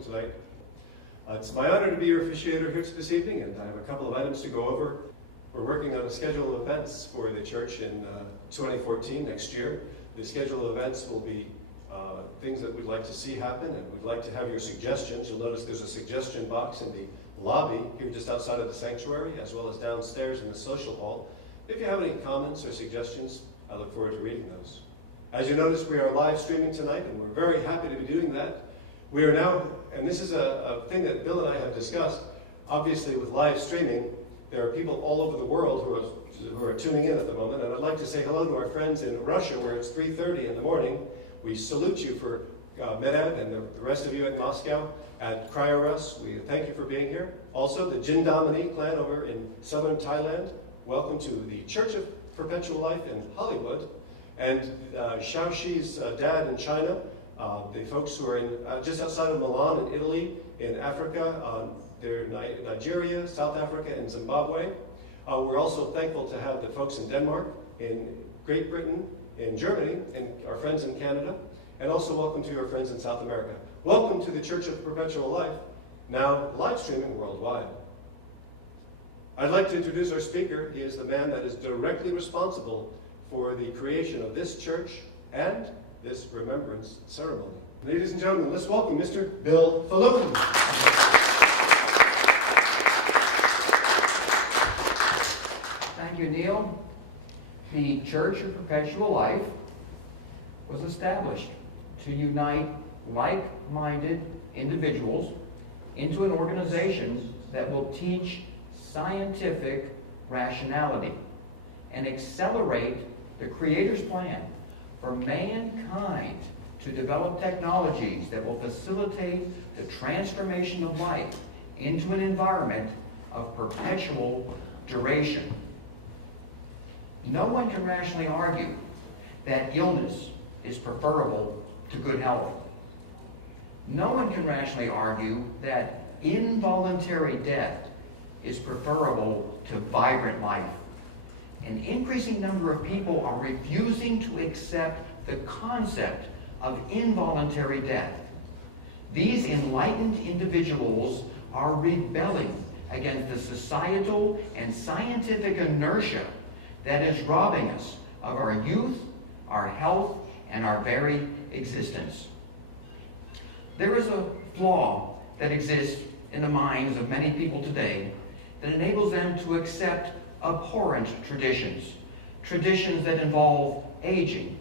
welcome tonight. It's my honor to be your officiator here this evening, and I have a couple of items to go over. We're working on a schedule of events for the church in 2014, next year. The schedule of events will be things that we'd like to see happen, and we'd like to have your suggestions. You'll notice there's a suggestion box in the lobby here just outside of the sanctuary, as well as downstairs in the social hall. If you have any comments or suggestions, I look forward to reading those. As you notice, we are live streaming tonight, and we're very happy to be doing that. We are now, and this is a thing that Bill and I have discussed, obviously with live streaming, there are people all over the world who are tuning in at the moment, and I'd like to say hello to our friends in Russia, where it's 3:30 in the morning. We salute you for Medev and the rest of you at Moscow, at Cryo-Rus. We thank you for being here. Also, the Jindamani clan over in southern Thailand, welcome to the Church of Perpetual Life in Hollywood. And Xiaoxi's dad in China, the folks who are in just outside of Milan in Italy, in Africa, they're Nigeria, South Africa, and Zimbabwe. We're also thankful to have the folks in Denmark, in Great Britain, in Germany, and our friends in Canada, and also welcome to your friends in South America. Welcome to the Church of Perpetual Life, now live streaming worldwide. I'd like to introduce our speaker. He is the man that is directly responsible for the creation of this church and this remembrance ceremony. Ladies and gentlemen, let's welcome Mr. Bill Falloon. Thank you, Neil. The Church of Perpetual Life was established to unite like-minded individuals into an organization that will teach scientific rationality and accelerate the Creator's plan for mankind to develop technologies that will facilitate the transformation of life into an environment of perpetual duration. No one can rationally argue that illness is preferable to good health. No one can rationally argue that involuntary death is preferable to vibrant life. An increasing number of people are refusing to accept the concept of involuntary death. These enlightened individuals are rebelling against the societal and scientific inertia that is robbing us of our youth, our health, and our very existence. There is a flaw that exists in the minds of many people today that enables them to accept abhorrent traditions, traditions that involve aging,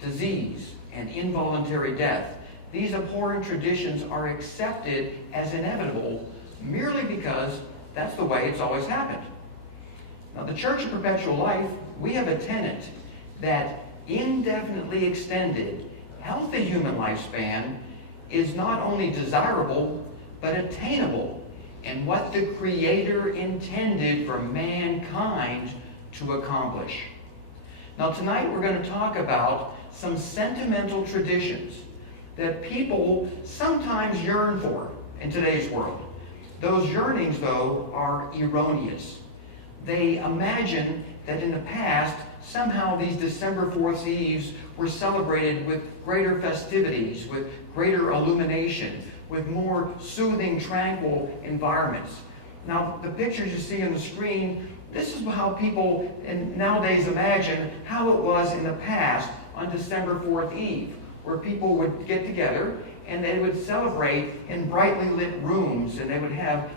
disease, and involuntary death. These abhorrent traditions are accepted as inevitable merely because that's the way it's always happened. Now, the Church of Perpetual Life, we have a tenet that indefinitely extended, healthy human lifespan is not only desirable, but attainable in what the Creator intended for mankind to accomplish. Now, tonight we're going to talk about some sentimental traditions that people sometimes yearn for in today's world. Those yearnings, though, are erroneous. They imagine that in the past, somehow these December 4th Eves were celebrated with greater festivities, with greater illumination, with more soothing, tranquil environments. Now, the pictures you see on the screen, this is how people nowadays imagine how it was in the past on December 4th Eve, where people would get together and they would celebrate in brightly lit rooms, and they would have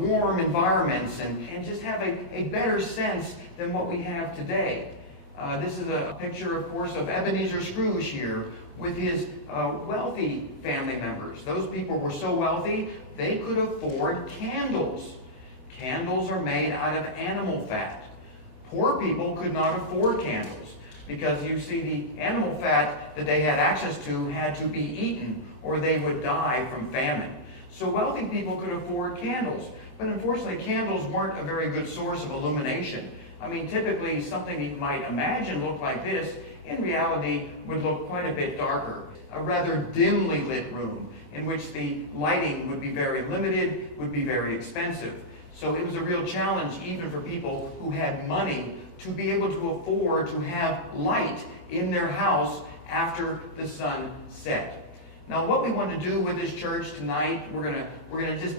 warm environments and just have a better sense than what we have today. This is a picture, of course, of Ebenezer Scrooge here with his wealthy family members. Those people were so wealthy, they could afford candles. Candles are made out of animal fat. Poor people could not afford candles because, you see, the animal fat that they had access to had to be eaten or they would die from famine. So wealthy people could afford candles. But unfortunately, candles weren't a very good source of illumination. I mean, typically something you might imagine looked like this, in reality would look quite a bit darker. A rather dimly lit room in which the lighting would be very limited, would be very expensive. So it was a real challenge even for people who had money to be able to afford to have light in their house after the sun set. Now, what we want to do with this church tonight, we're gonna just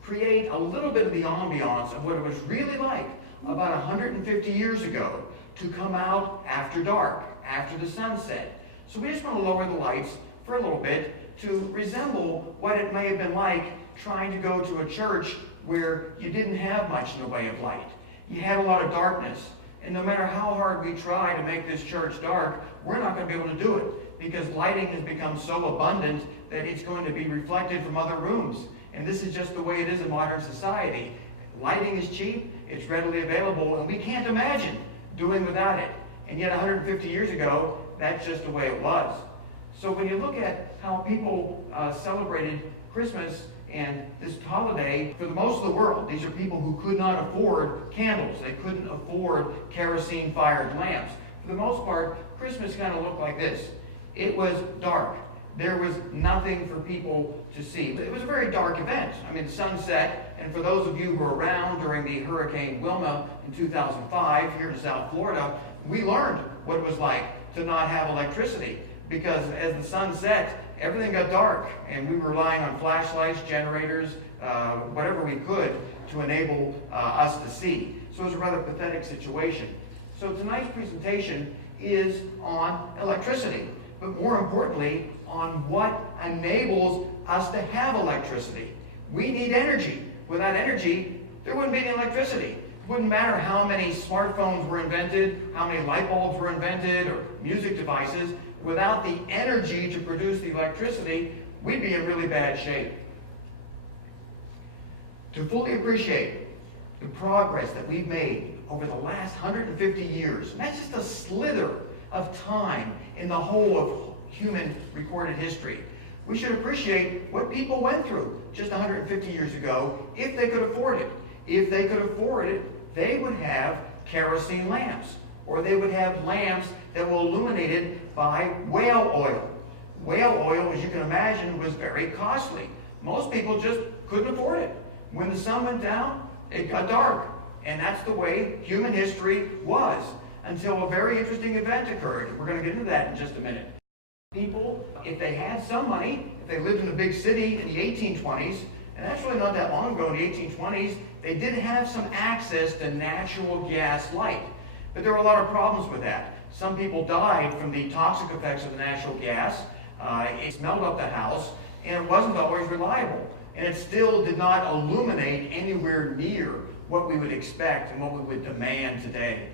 create a little bit of the ambiance of what it was really like about 150 years ago to come out after dark, after the sunset. So we just want to lower the lights for a little bit to resemble what it may have been like trying to go to a church where you didn't have much in the way of light. You had a lot of darkness. And no matter how hard we try to make this church dark, we're not going to be able to do it because lighting has become so abundant that it's going to be reflected from other rooms. And this is just the way it is in modern society. Lighting is cheap, it's readily available, and we can't imagine doing without it. And yet 150 years ago, that's just the way it was. So when you look at how people celebrated Christmas and this holiday, for the most of the world, these are people who could not afford candles. They couldn't afford kerosene-fired lamps. For the most part, Christmas kind of looked like this. It was dark. There was nothing for people to see. It was a very dark event. I mean, the sun set, and for those of you who were around during the Hurricane Wilma in 2005 here in South Florida, we learned what it was like to not have electricity because as the sun set, everything got dark, and we were relying on flashlights, generators, whatever we could to enable us to see. So it was a rather pathetic situation. So tonight's presentation is on electricity, but more importantly, on what enables us to have electricity. We need energy. Without energy, there wouldn't be any electricity. It wouldn't matter how many smartphones were invented, how many light bulbs were invented, or music devices. Without the energy to produce the electricity, we'd be in really bad shape. To fully appreciate the progress that we've made over the last 150 years, and that's just a slither of time in the whole of human recorded history, we should appreciate what people went through just 150 years ago if they could afford it. If they could afford it, they would have kerosene lamps, or they would have lamps that were illuminated by whale oil. Whale oil, as you can imagine, was very costly. Most people just couldn't afford it. When the sun went down, it got dark. And that's the way human history was until a very interesting event occurred. We're going to get into that in just a minute. People, if they had some money, if they lived in a big city in the 1820s, and that's really not that long ago in the 1820s, they did have some access to natural gas light. But there were a lot of problems with that. Some people died from the toxic effects of the natural gas. It smelled up the house, and it wasn't always reliable. And it still did not illuminate anywhere near what we would expect and what we would demand today.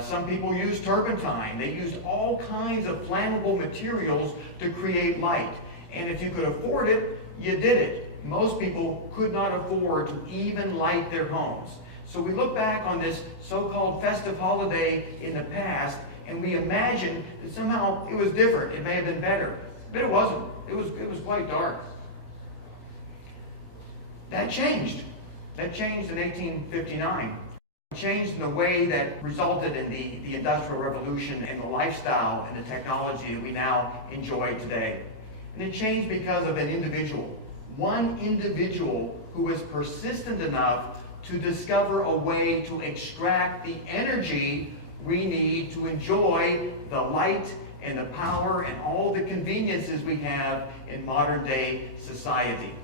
Some people used turpentine. They used all kinds of flammable materials to create light. And if you could afford it, you did it. Most people could not afford to even light their homes. So we look back on this so-called festive holiday in the past, and we imagine that somehow it was different. It may have been better. But it wasn't. It was quite dark. That changed. That changed in 1859. It changed in a way that resulted in the Industrial Revolution and the lifestyle and the technology that we now enjoy today. And it changed because of an individual. One individual who was persistent enough to discover a way to extract the energy we need to enjoy the light and the power and all the conveniences we have in modern day society.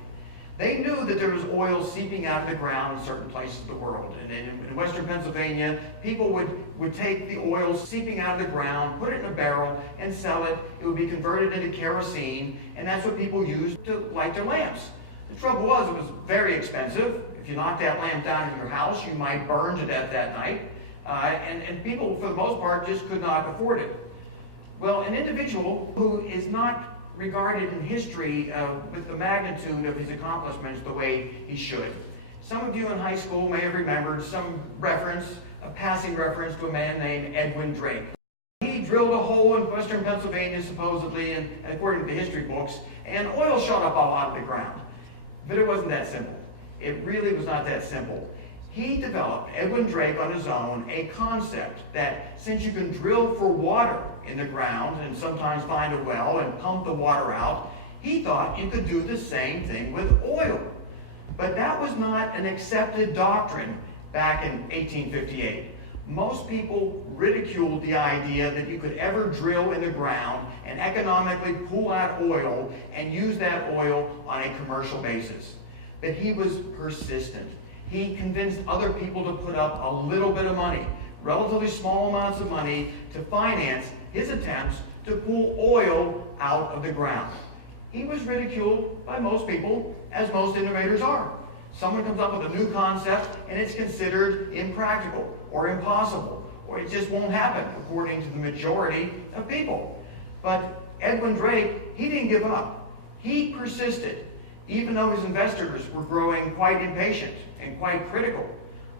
They knew that there was oil seeping out of the ground in certain places of the world. And in western Pennsylvania, people would take the oil seeping out of the ground, put it in a barrel, and sell it. It would be converted into kerosene, and that's what people used to light their lamps. The trouble was, it was very expensive. If you knocked that lamp down in your house, you might burn to death that night. And people, for the most part, just could not afford it. Well, an individual who is not regarded in history with the magnitude of his accomplishments the way he should. Some of you in high school may have remembered some reference, a passing reference to a man named Edwin Drake. He drilled a hole in western Pennsylvania, supposedly, and according to the history books, and oil shot up all out of the ground. But it wasn't that simple. It really was not that simple. He developed, Edwin Drake on his own, a concept that since you can drill for water in the ground and sometimes find a well and pump the water out, he thought you could do the same thing with oil. But that was not an accepted doctrine back in 1858. Most people ridiculed the idea that you could ever drill in the ground and economically pull out oil and use that oil on a commercial basis. But he was persistent. He convinced other people to put up a little bit of money, relatively small amounts of money, to finance his attempts to pull oil out of the ground. He was ridiculed by most people, as most innovators are. Someone comes up with a new concept and it's considered impractical or impossible, or it just won't happen according to the majority of people. But Edwin Drake, he didn't give up. He persisted, even though his investors were growing quite impatient and quite critical.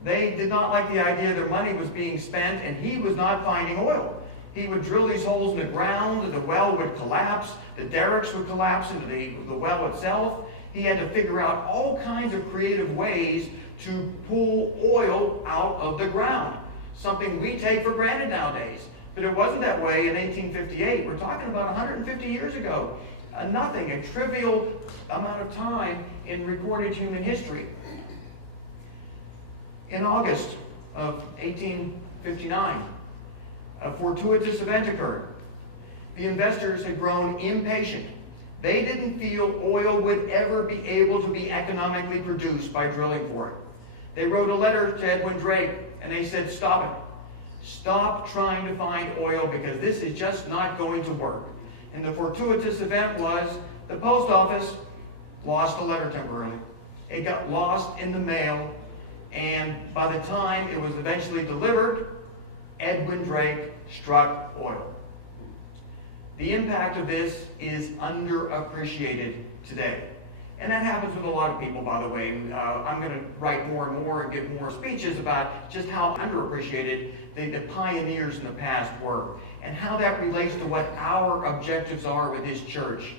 They did not like the idea their money was being spent and he was not finding oil. He would drill these holes in the ground, and the well would collapse, the derricks would collapse into the well itself. He had to figure out all kinds of creative ways to pull oil out of the ground, something we take for granted nowadays. But it wasn't that way in 1858. We're talking about 150 years ago. Nothing, a trivial amount of time in recorded human history. In August of 1859, a fortuitous event occurred. The investors had grown impatient. They didn't feel oil would ever be able to be economically produced by drilling for it. They wrote a letter to Edwin Drake and they said, stop it. Stop trying to find oil because this is just not going to work. And the fortuitous event was the post office lost the letter temporarily. It got lost in the mail, and by the time it was eventually delivered, Edwin Drake struck oil. The impact of this is underappreciated today. And that happens with a lot of people, by the way. I'm going to write more and more and give more speeches about just how underappreciated the pioneers in the past were and how that relates to what our objectives are with this church.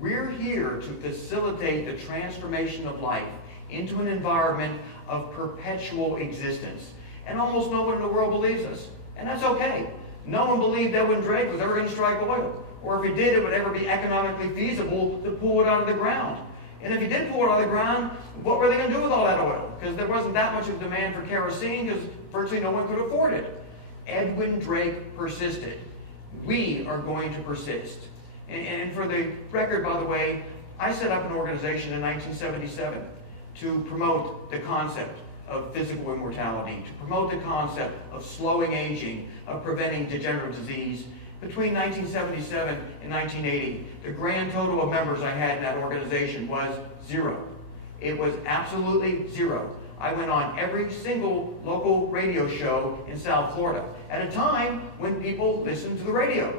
We're here to facilitate the transformation of life into an environment of perpetual existence. And almost no one in the world believes us. And that's okay. No one believed Edwin Drake was ever going to strike oil. Or if he did, it would ever be economically feasible to pull it out of the ground. And if he did pull it out of the ground, what were they going to do with all that oil? Because there wasn't that much of demand for kerosene because virtually no one could afford it. Edwin Drake persisted. We are going to persist. And for the record, by the way, I set up an organization in 1977 to promote the concept of physical immortality, to promote the concept of slowing aging, of preventing degenerative disease. Between 1977 and 1980, the grand total of members I had in that organization was 0. It was absolutely 0. I went on every single local radio show in South Florida at a time when people listened to the radio.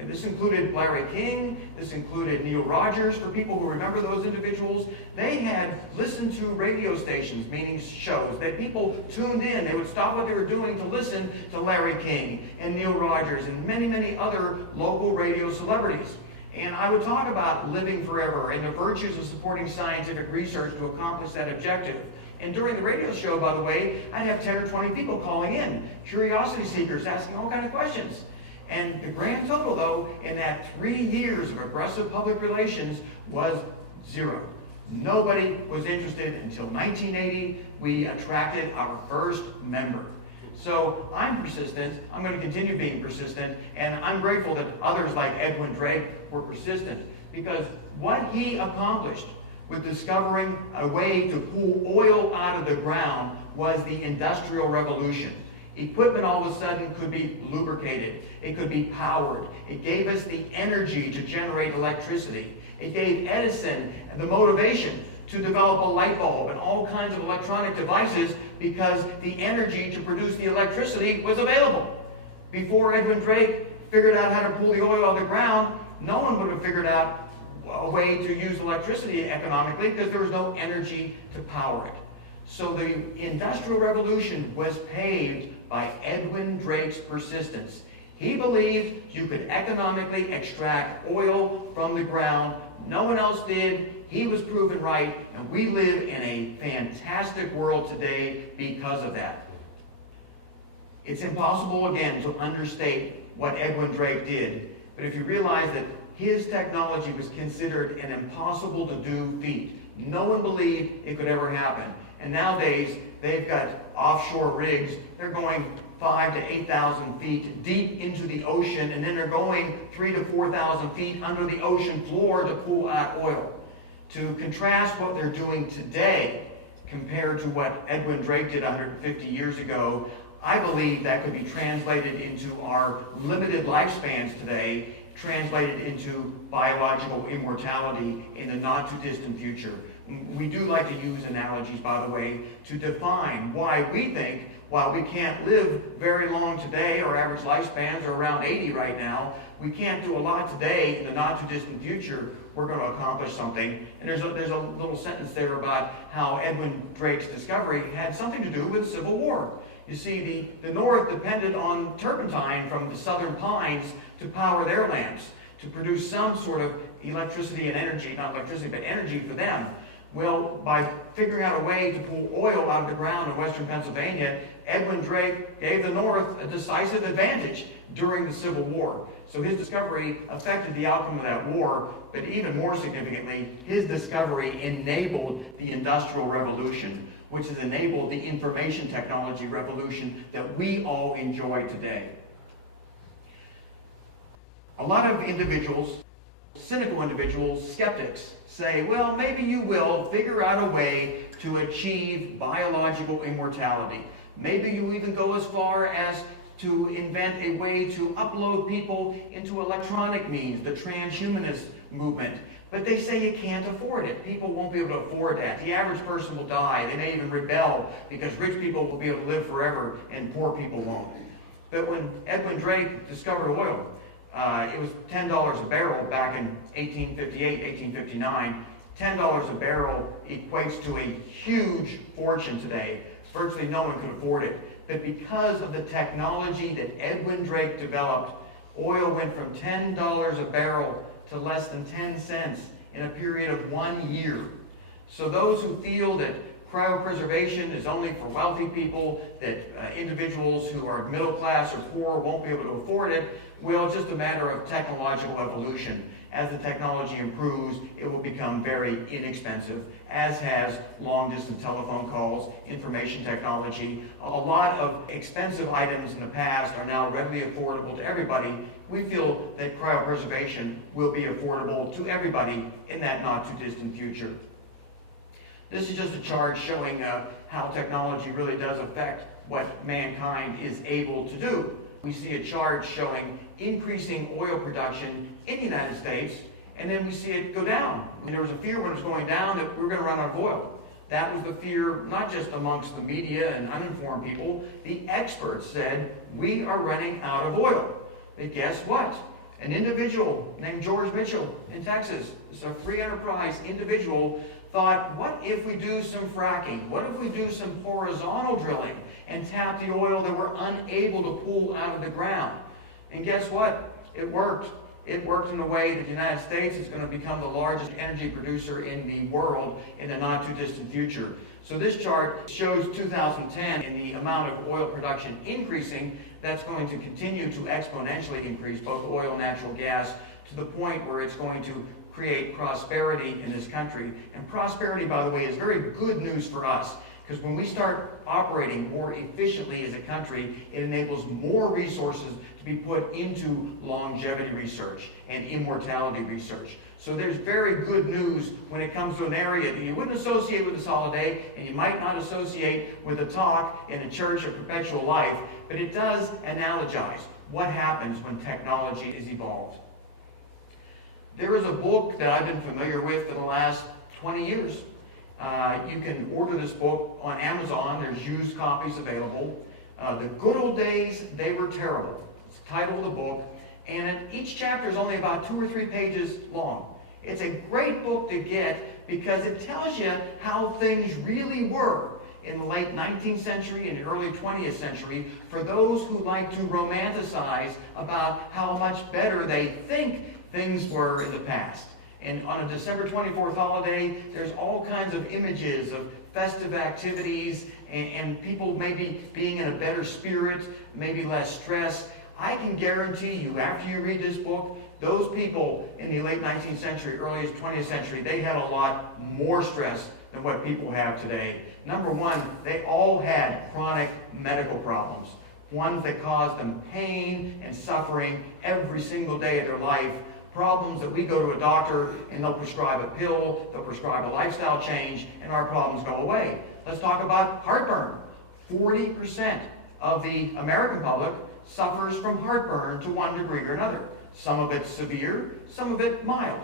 And this included Larry King, this included Neil Rogers, for people who remember those individuals. They had listened to radio stations, meaning shows, that people tuned in. They would stop what they were doing to listen to Larry King and Neil Rogers and many, many other local radio celebrities. And I would talk about living forever and the virtues of supporting scientific research to accomplish that objective. And during the radio show, by the way, I'd have 10 or 20 people calling in, curiosity seekers, asking all kinds of questions. And the grand total, though, in that 3 years of aggressive public relations was 0. Nobody was interested until 1980. We attracted our first member. So I'm persistent. I'm going to continue being persistent. And I'm grateful that others like Edwin Drake were persistent, because what he accomplished with discovering a way to pull oil out of the ground was the Industrial Revolution. Equipment all of a sudden could be lubricated. It could be powered. It gave us the energy to generate electricity. It gave Edison the motivation to develop a light bulb and all kinds of electronic devices because the energy to produce the electricity was available. Before Edwin Drake figured out how to pull the oil out of the ground, no one would have figured out a way to use electricity economically because there was no energy to power it. So the Industrial Revolution was paved by Edwin Drake's persistence. He believed you could economically extract oil from the ground. No one else did. He was proven right, and we live in a fantastic world today because of that. It's impossible, again, to understate what Edwin Drake did, but if you realize that his technology was considered an impossible-to-do feat, No one believed it could ever happen. And nowadays, they've got offshore rigs. They're going 5,000 to 8,000 feet deep into the ocean, and then they're going 3,000 to 4,000 feet under the ocean floor to pull out oil. To contrast what they're doing today compared to what Edwin Drake did 150 years ago, I believe that could be translated into our limited lifespans today, translated into biological immortality in the not-too-distant future. We do like to use analogies, by the way, to define why we think, while we can't live very long today, our average lifespans are around 80 right now, we can't do a lot today. In the not-too-distant future, we're going to accomplish something. And there's a little sentence there about how Edwin Drake's discovery had something to do with the Civil War. You see, the North depended on turpentine from the southern pines to power their lamps, to produce some sort of electricity and energy, not electricity, but energy for them. Well, by figuring out a way to pull oil out of the ground in western Pennsylvania, Edwin Drake gave the North a decisive advantage during the Civil War. So his discovery affected the outcome of that war, but even more significantly, his discovery enabled the Industrial Revolution, which has enabled the information technology revolution that we all enjoy today. A lot of individuals, cynical individuals, skeptics, say, well, maybe you will figure out a way to achieve biological immortality. Maybe you even go as far as to invent a way to upload people into electronic means, the transhumanist movement. But they say you can't afford it. People won't be able to afford that. The average person will die. They may even rebel because rich people will be able to live forever and poor people won't. But when Edwin Drake discovered oil, it was $10 a barrel back in 1858, 1859. $10 a barrel equates to a huge fortune today. Virtually no one could afford it. But because of the technology that Edwin Drake developed, oil went from $10 a barrel to less than 10 cents in a period of 1 year. So those who feel that cryopreservation is only for wealthy people, that individuals who are middle class or poor won't be able to afford it, well, it's just a matter of technological evolution. As the technology improves, it will become very inexpensive, as has long-distance telephone calls, information technology. A lot of expensive items in the past are now readily affordable to everybody. We feel that cryopreservation will be affordable to everybody in that not-too-distant future. This is just a chart showing how technology really does affect what mankind is able to do. We see a chart showing increasing oil production in the United States, and then we see it go down. And there was a fear when it was going down that we were going to run out of oil. That was the fear not just amongst the media and uninformed people. The experts said, we are running out of oil. But guess what? An individual named George Mitchell in Texas, it's a free enterprise individual, thought, what if we do some fracking? What if we do some horizontal drilling and tap the oil that we're unable to pull out of the ground? And guess what? It worked. It worked in a way that the United States is going to become the largest energy producer in the world in the not-too-distant future. So this chart shows 2010 and the amount of oil production increasing. That's going to continue to exponentially increase, both oil and natural gas, to the point where it's going to create prosperity in this country. And prosperity, by the way, is very good news for us, because when we start operating more efficiently as a country, it enables more resources to be put into longevity research and immortality research. So there's very good news when it comes to an area that you wouldn't associate with this holiday, and you might not associate with a talk in a church of perpetual life, but it does analogize what happens when technology is evolved. There is a book that I've been familiar with for the last 20 years. You can order this book on Amazon. There's used copies available. The Good Old Days, They Were Terrible. It's the title of the book. And each chapter is only about 2 or 3 pages long. It's a great book to get because it tells you how things really were in the late 19th century and early 20th century for those who like to romanticize about how much better they think things were in the past. And on a December 24th holiday, there's all kinds of images of festive activities and people maybe being in a better spirit, maybe less stress. I can guarantee you, after you read this book, those people in the late 19th century, early 20th century, they had a lot more stress than what people have today. Number one, they all had chronic medical problems, ones that caused them pain and suffering every single day of their life, problems that we go to a doctor and they'll prescribe a pill, they'll prescribe a lifestyle change, and our problems go away. Let's talk about heartburn. 40% of the American public suffers from heartburn to one degree or another. Some of it severe, some of it mild.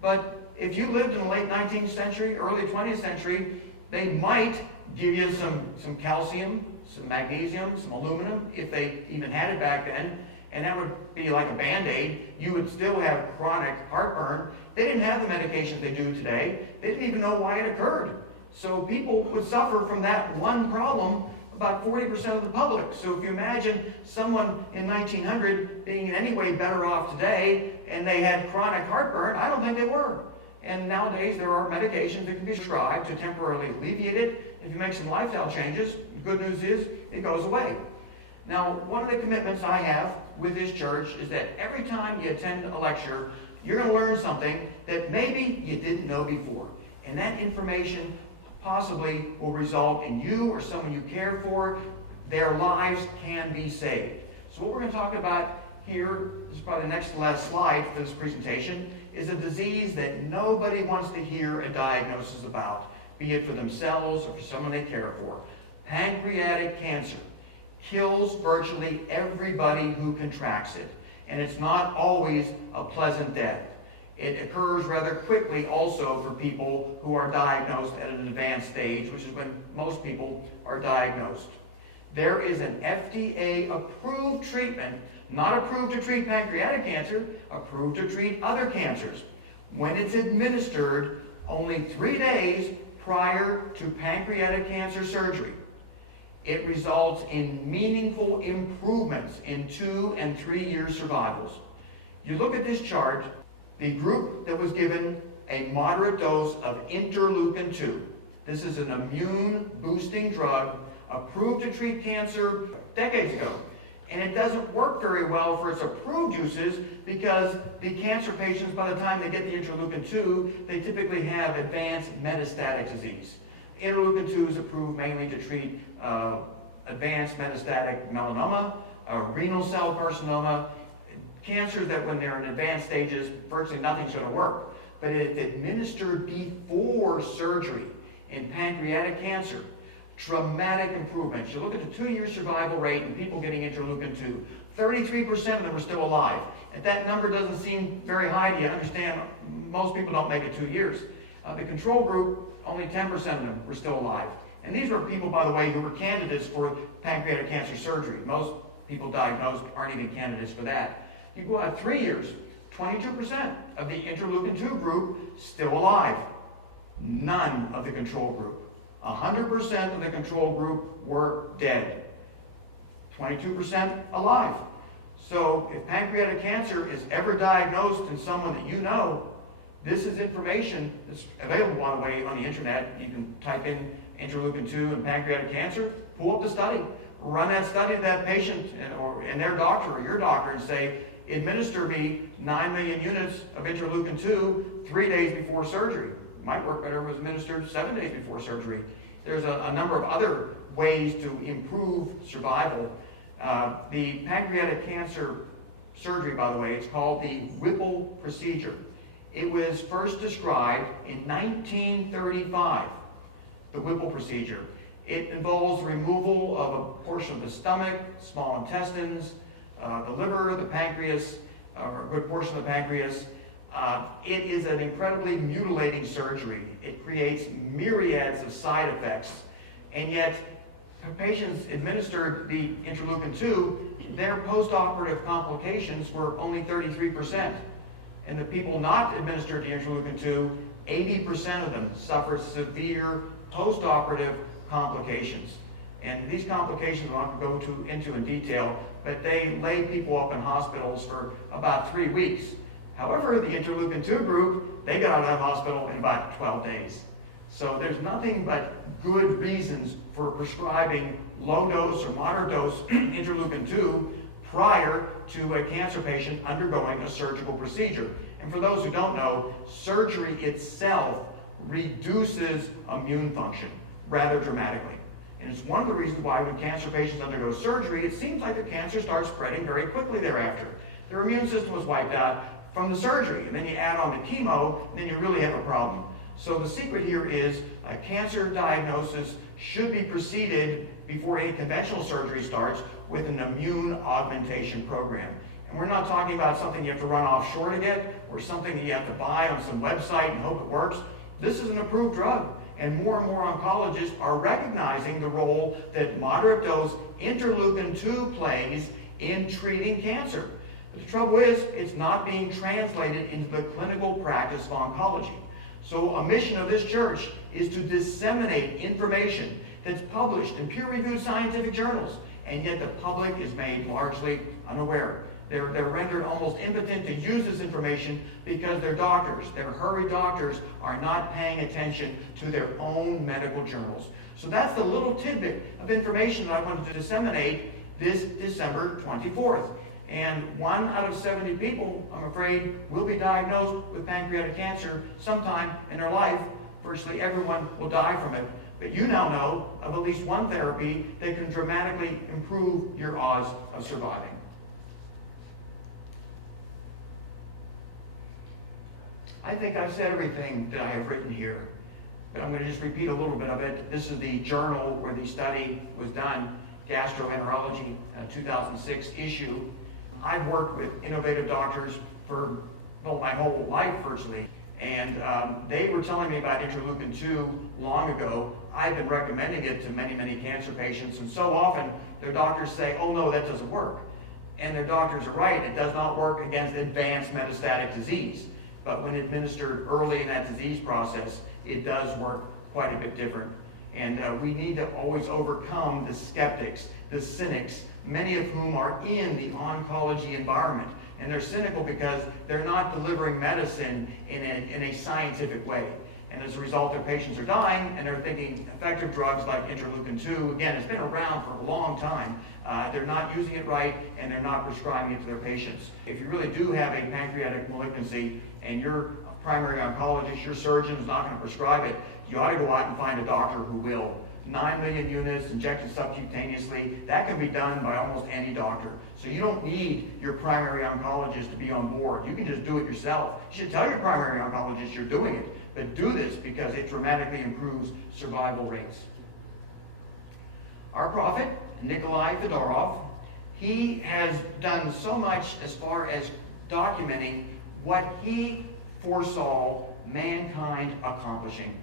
But if you lived in the late 19th century, early 20th century, they might give you some calcium, some magnesium, some aluminum, if they even had it back then, and that would be like a Band-Aid. You would still have chronic heartburn. They didn't have the medications they do today. They didn't even know why it occurred. So people would suffer from that one problem, about 40% of the public. So if you imagine someone in 1900 being in any way better off today, and they had chronic heartburn, I don't think they were. And nowadays there are medications that can be prescribed to temporarily alleviate it. If you make some lifestyle changes, the good news is it goes away. Now, one of the commitments I have with this church is that every time you attend a lecture, you're going to learn something that maybe you didn't know before. And that information possibly will result in you or someone you care for, their lives can be saved. So what we're going to talk about here, this is probably the next last slide for this presentation, is a disease that nobody wants to hear a diagnosis about, be it for themselves or for someone they care for. Pancreatic cancer kills virtually everybody who contracts it, and it's not always a pleasant death. It occurs rather quickly also for people who are diagnosed at an advanced stage, which is when most people are diagnosed. There is an FDA-approved treatment, not approved to treat pancreatic cancer, approved to treat other cancers, when it's administered only 3 days prior to pancreatic cancer surgery. It results in meaningful improvements in 2 and 3 year survivals. You look at this chart, the group that was given a moderate dose of interleukin-2. This is an immune-boosting drug approved to treat cancer decades ago. And it doesn't work very well for its approved uses because the cancer patients, by the time they get the interleukin-2, they typically have advanced metastatic disease. Interleukin-2 is approved mainly to treat advanced metastatic melanoma, renal cell carcinoma, cancers that when they're in advanced stages, virtually nothing's going to work. But if administered before surgery in pancreatic cancer, dramatic improvements. You look at the 2 year survival rate in people getting interleukin-2. 33% of them are still alive. If that number doesn't seem very high to you, understand most people don't make it 2 years. The control group, only 10% of them were still alive. And these were people, by the way, who were candidates for pancreatic cancer surgery. Most people diagnosed aren't even candidates for that. You go out 3 years, 22% of the interleukin-2 group still alive. None of the control group. 100% of the control group were dead. 22% alive. So if pancreatic cancer is ever diagnosed in someone that you know, this is information that's available, by the way, on the internet. You can type in interleukin-2 and pancreatic cancer, pull up the study, run that study to that patient and their doctor or your doctor and say, administer me 9 million units of interleukin-2 3 days before surgery. It might work better if it was administered 7 days before surgery. There's a number of other ways to improve survival. The pancreatic cancer surgery, by the way, it's called the Whipple procedure. It was first described in 1935, the Whipple procedure. It involves removal of a portion of the stomach, small intestines, the liver, the pancreas, or a good portion of the pancreas. It is an incredibly mutilating surgery. It creates myriads of side effects, and yet patients administered the interleukin-2, their post-operative complications were only 33%. And the people not administered the interleukin-2, 80% of them suffered severe post-operative complications. And these complications I'm not going to go into in detail, but they lay people up in hospitals for about 3 weeks. However, the interleukin-2 group, they got out of the hospital in about 12 days. So there's nothing but good reasons for prescribing low dose or moderate dose interleukin-2 prior to a cancer patient undergoing a surgical procedure. And for those who don't know, surgery itself reduces immune function rather dramatically. And it's one of the reasons why when cancer patients undergo surgery, it seems like the cancer starts spreading very quickly thereafter. Their immune system was wiped out from the surgery, and then you add on the chemo, and then you really have a problem. So the secret here is a cancer diagnosis should be preceded before any conventional surgery starts with an immune augmentation program. And we're not talking about something you have to run offshore to get, or something that you have to buy on some website and hope it works. This is an approved drug, and more oncologists are recognizing the role that moderate dose interleukin-2 plays in treating cancer. But the trouble is, it's not being translated into the clinical practice of oncology. So a mission of this church is to disseminate information that's published in peer-reviewed scientific journals, and yet the public is made largely unaware. They're rendered almost impotent to use this information because their doctors, their hurried doctors, are not paying attention to their own medical journals. So that's the little tidbit of information that I wanted to disseminate this December 24th. And 1 out of 70 people, I'm afraid, will be diagnosed with pancreatic cancer sometime in their life. Virtually everyone will die from it. But you now know of at least one therapy that can dramatically improve your odds of surviving. I think I've said everything that I have written here, but I'm going to just repeat a little bit of it. This is the journal where the study was done, Gastroenterology, 2006 issue. I've worked with innovative doctors for my whole life virtually, and they were telling me about interleukin-2 long ago. I've been recommending it to many cancer patients, and so often their doctors say, oh no, that doesn't work. And their doctors are right, it does not work against advanced metastatic disease. But when administered early in that disease process, it does work quite a bit different. And we need to always overcome the skeptics, the cynics, many of whom are in the oncology environment. And they're cynical because they're not delivering medicine in a scientific way. And as a result, their patients are dying, and they're thinking effective drugs like interleukin-2, again, it's been around for a long time. They're not using it right, and they're not prescribing it to their patients. If you really do have a pancreatic malignancy, and your primary oncologist, your surgeon is not going to prescribe it, you ought to go out and find a doctor who will. 9 million units injected subcutaneously, that can be done by almost any doctor. So you don't need your primary oncologist to be on board. You can just do it yourself. You should tell your primary oncologist you're doing it, but do this because it dramatically improves survival rates. Our prophet, Nikolai Fedorov, he has done so much as far as documenting what he foresaw mankind accomplishing.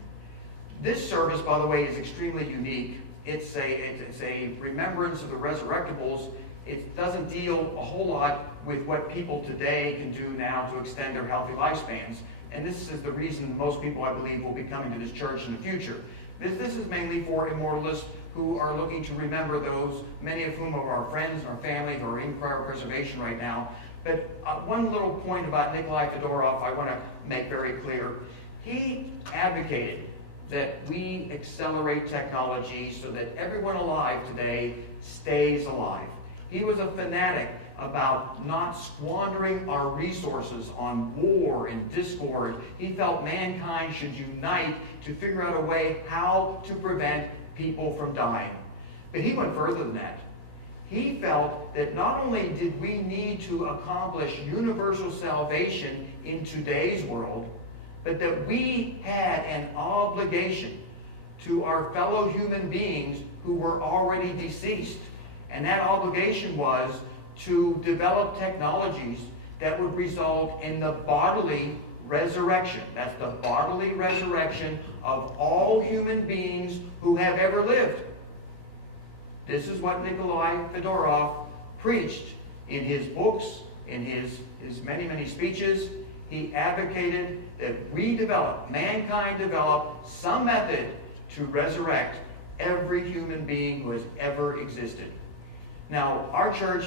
This service, by the way, is extremely unique. It's a remembrance of the resurrectables. It doesn't deal a whole lot with what people today can do now to extend their healthy lifespans. And this is the reason most people, I believe, will be coming to this church in the future. This is mainly for immortalists who are looking to remember those, many of whom are our friends and our family who are in cryopreservation right now. But one little point about Nikolai Fedorov I want to make very clear. He advocated that we accelerate technology so that everyone alive today stays alive. He was a fanatic about not squandering our resources on war and discord. He felt mankind should unite to figure out a way how to prevent people from dying. But he went further than that. He felt that not only did we need to accomplish universal salvation in today's world, but that we had an obligation to our fellow human beings who were already deceased. And that obligation was to develop technologies that would result in the bodily resurrection. That's the bodily resurrection of all human beings who have ever lived. This is what Nikolai Fedorov preached in his books, in his many speeches. He advocated that mankind develop some method to resurrect every human being who has ever existed. Now, our church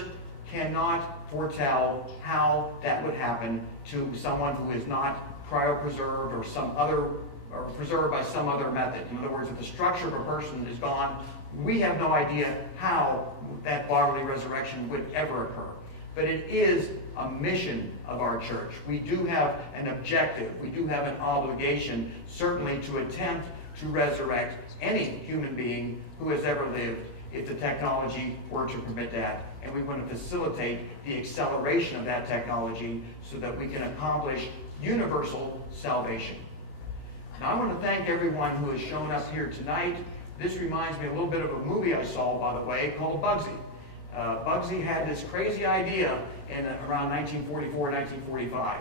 cannot foretell how that would happen to someone who is not cryopreserved or some other or preserved by some other method. In other words, if the structure of a person is gone, we have no idea how that bodily resurrection would ever occur. But it is a mission of our church. We do have an objective. We do have an obligation, certainly, to attempt to resurrect any human being who has ever lived, if the technology were to permit that. And we want to facilitate the acceleration of that technology so that we can accomplish universal salvation. Now, I want to thank everyone who has shown up here tonight. This reminds me a little bit of a movie I saw, by the way, called Bugsy. Bugsy had this crazy idea in around 1944, 1945.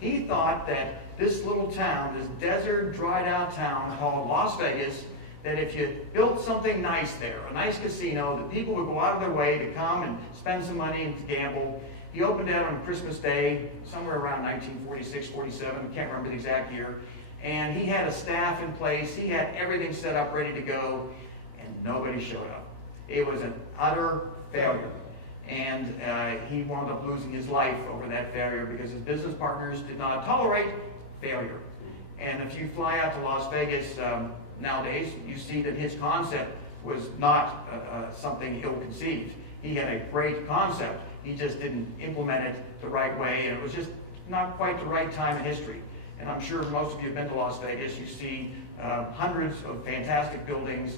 He thought that this little town, this desert, dried out town called Las Vegas, that if you built something nice there, a nice casino, that people would go out of their way to come and spend some money and to gamble. He opened that on Christmas Day, somewhere around 1946, 47, can't remember the exact year. And he had a staff in place, he had everything set up, ready to go, and nobody showed up. It was an utter failure. And he wound up losing his life over that failure because his business partners did not tolerate failure. And if you fly out to Las Vegas nowadays, you see that his concept was not something ill-conceived. He had a great concept. He just didn't implement it the right way, and it was just not quite the right time in history. And I'm sure most of you have been to Las Vegas. You see hundreds of fantastic buildings,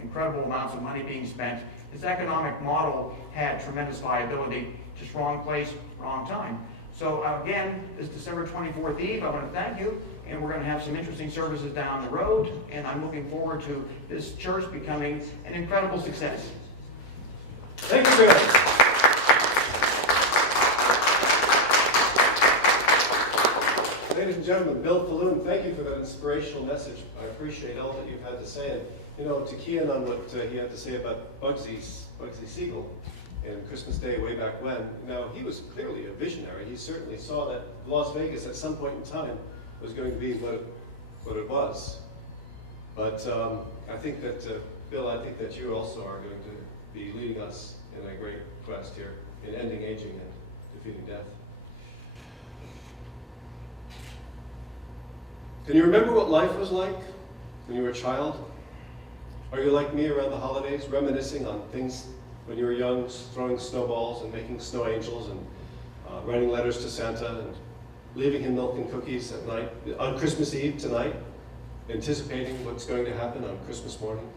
incredible amounts of money being spent. His economic model had tremendous viability, just wrong place, wrong time. So again, this December 24th Eve, I want to thank you, and we're going to have some interesting services down the road, and I'm looking forward to this church becoming an incredible success. Thank you, Greg. Ladies and gentlemen, Bill Falloon, thank you for that inspirational message. I appreciate all that you've had to say. And, you know, to key in on what he had to say about Bugsy Siegel and Christmas Day way back when, now, he was clearly a visionary. He certainly saw that Las Vegas at some point in time was going to be what it was. But I think that, Bill, I think that you also are going to be leading us in a great quest here in ending aging and defeating death. Can you remember what life was like when you were a child? Are you like me around the holidays, reminiscing on things when you were young, throwing snowballs and making snow angels and writing letters to Santa and leaving him milk and cookies at night, on Christmas Eve tonight, anticipating what's going to happen on Christmas morning?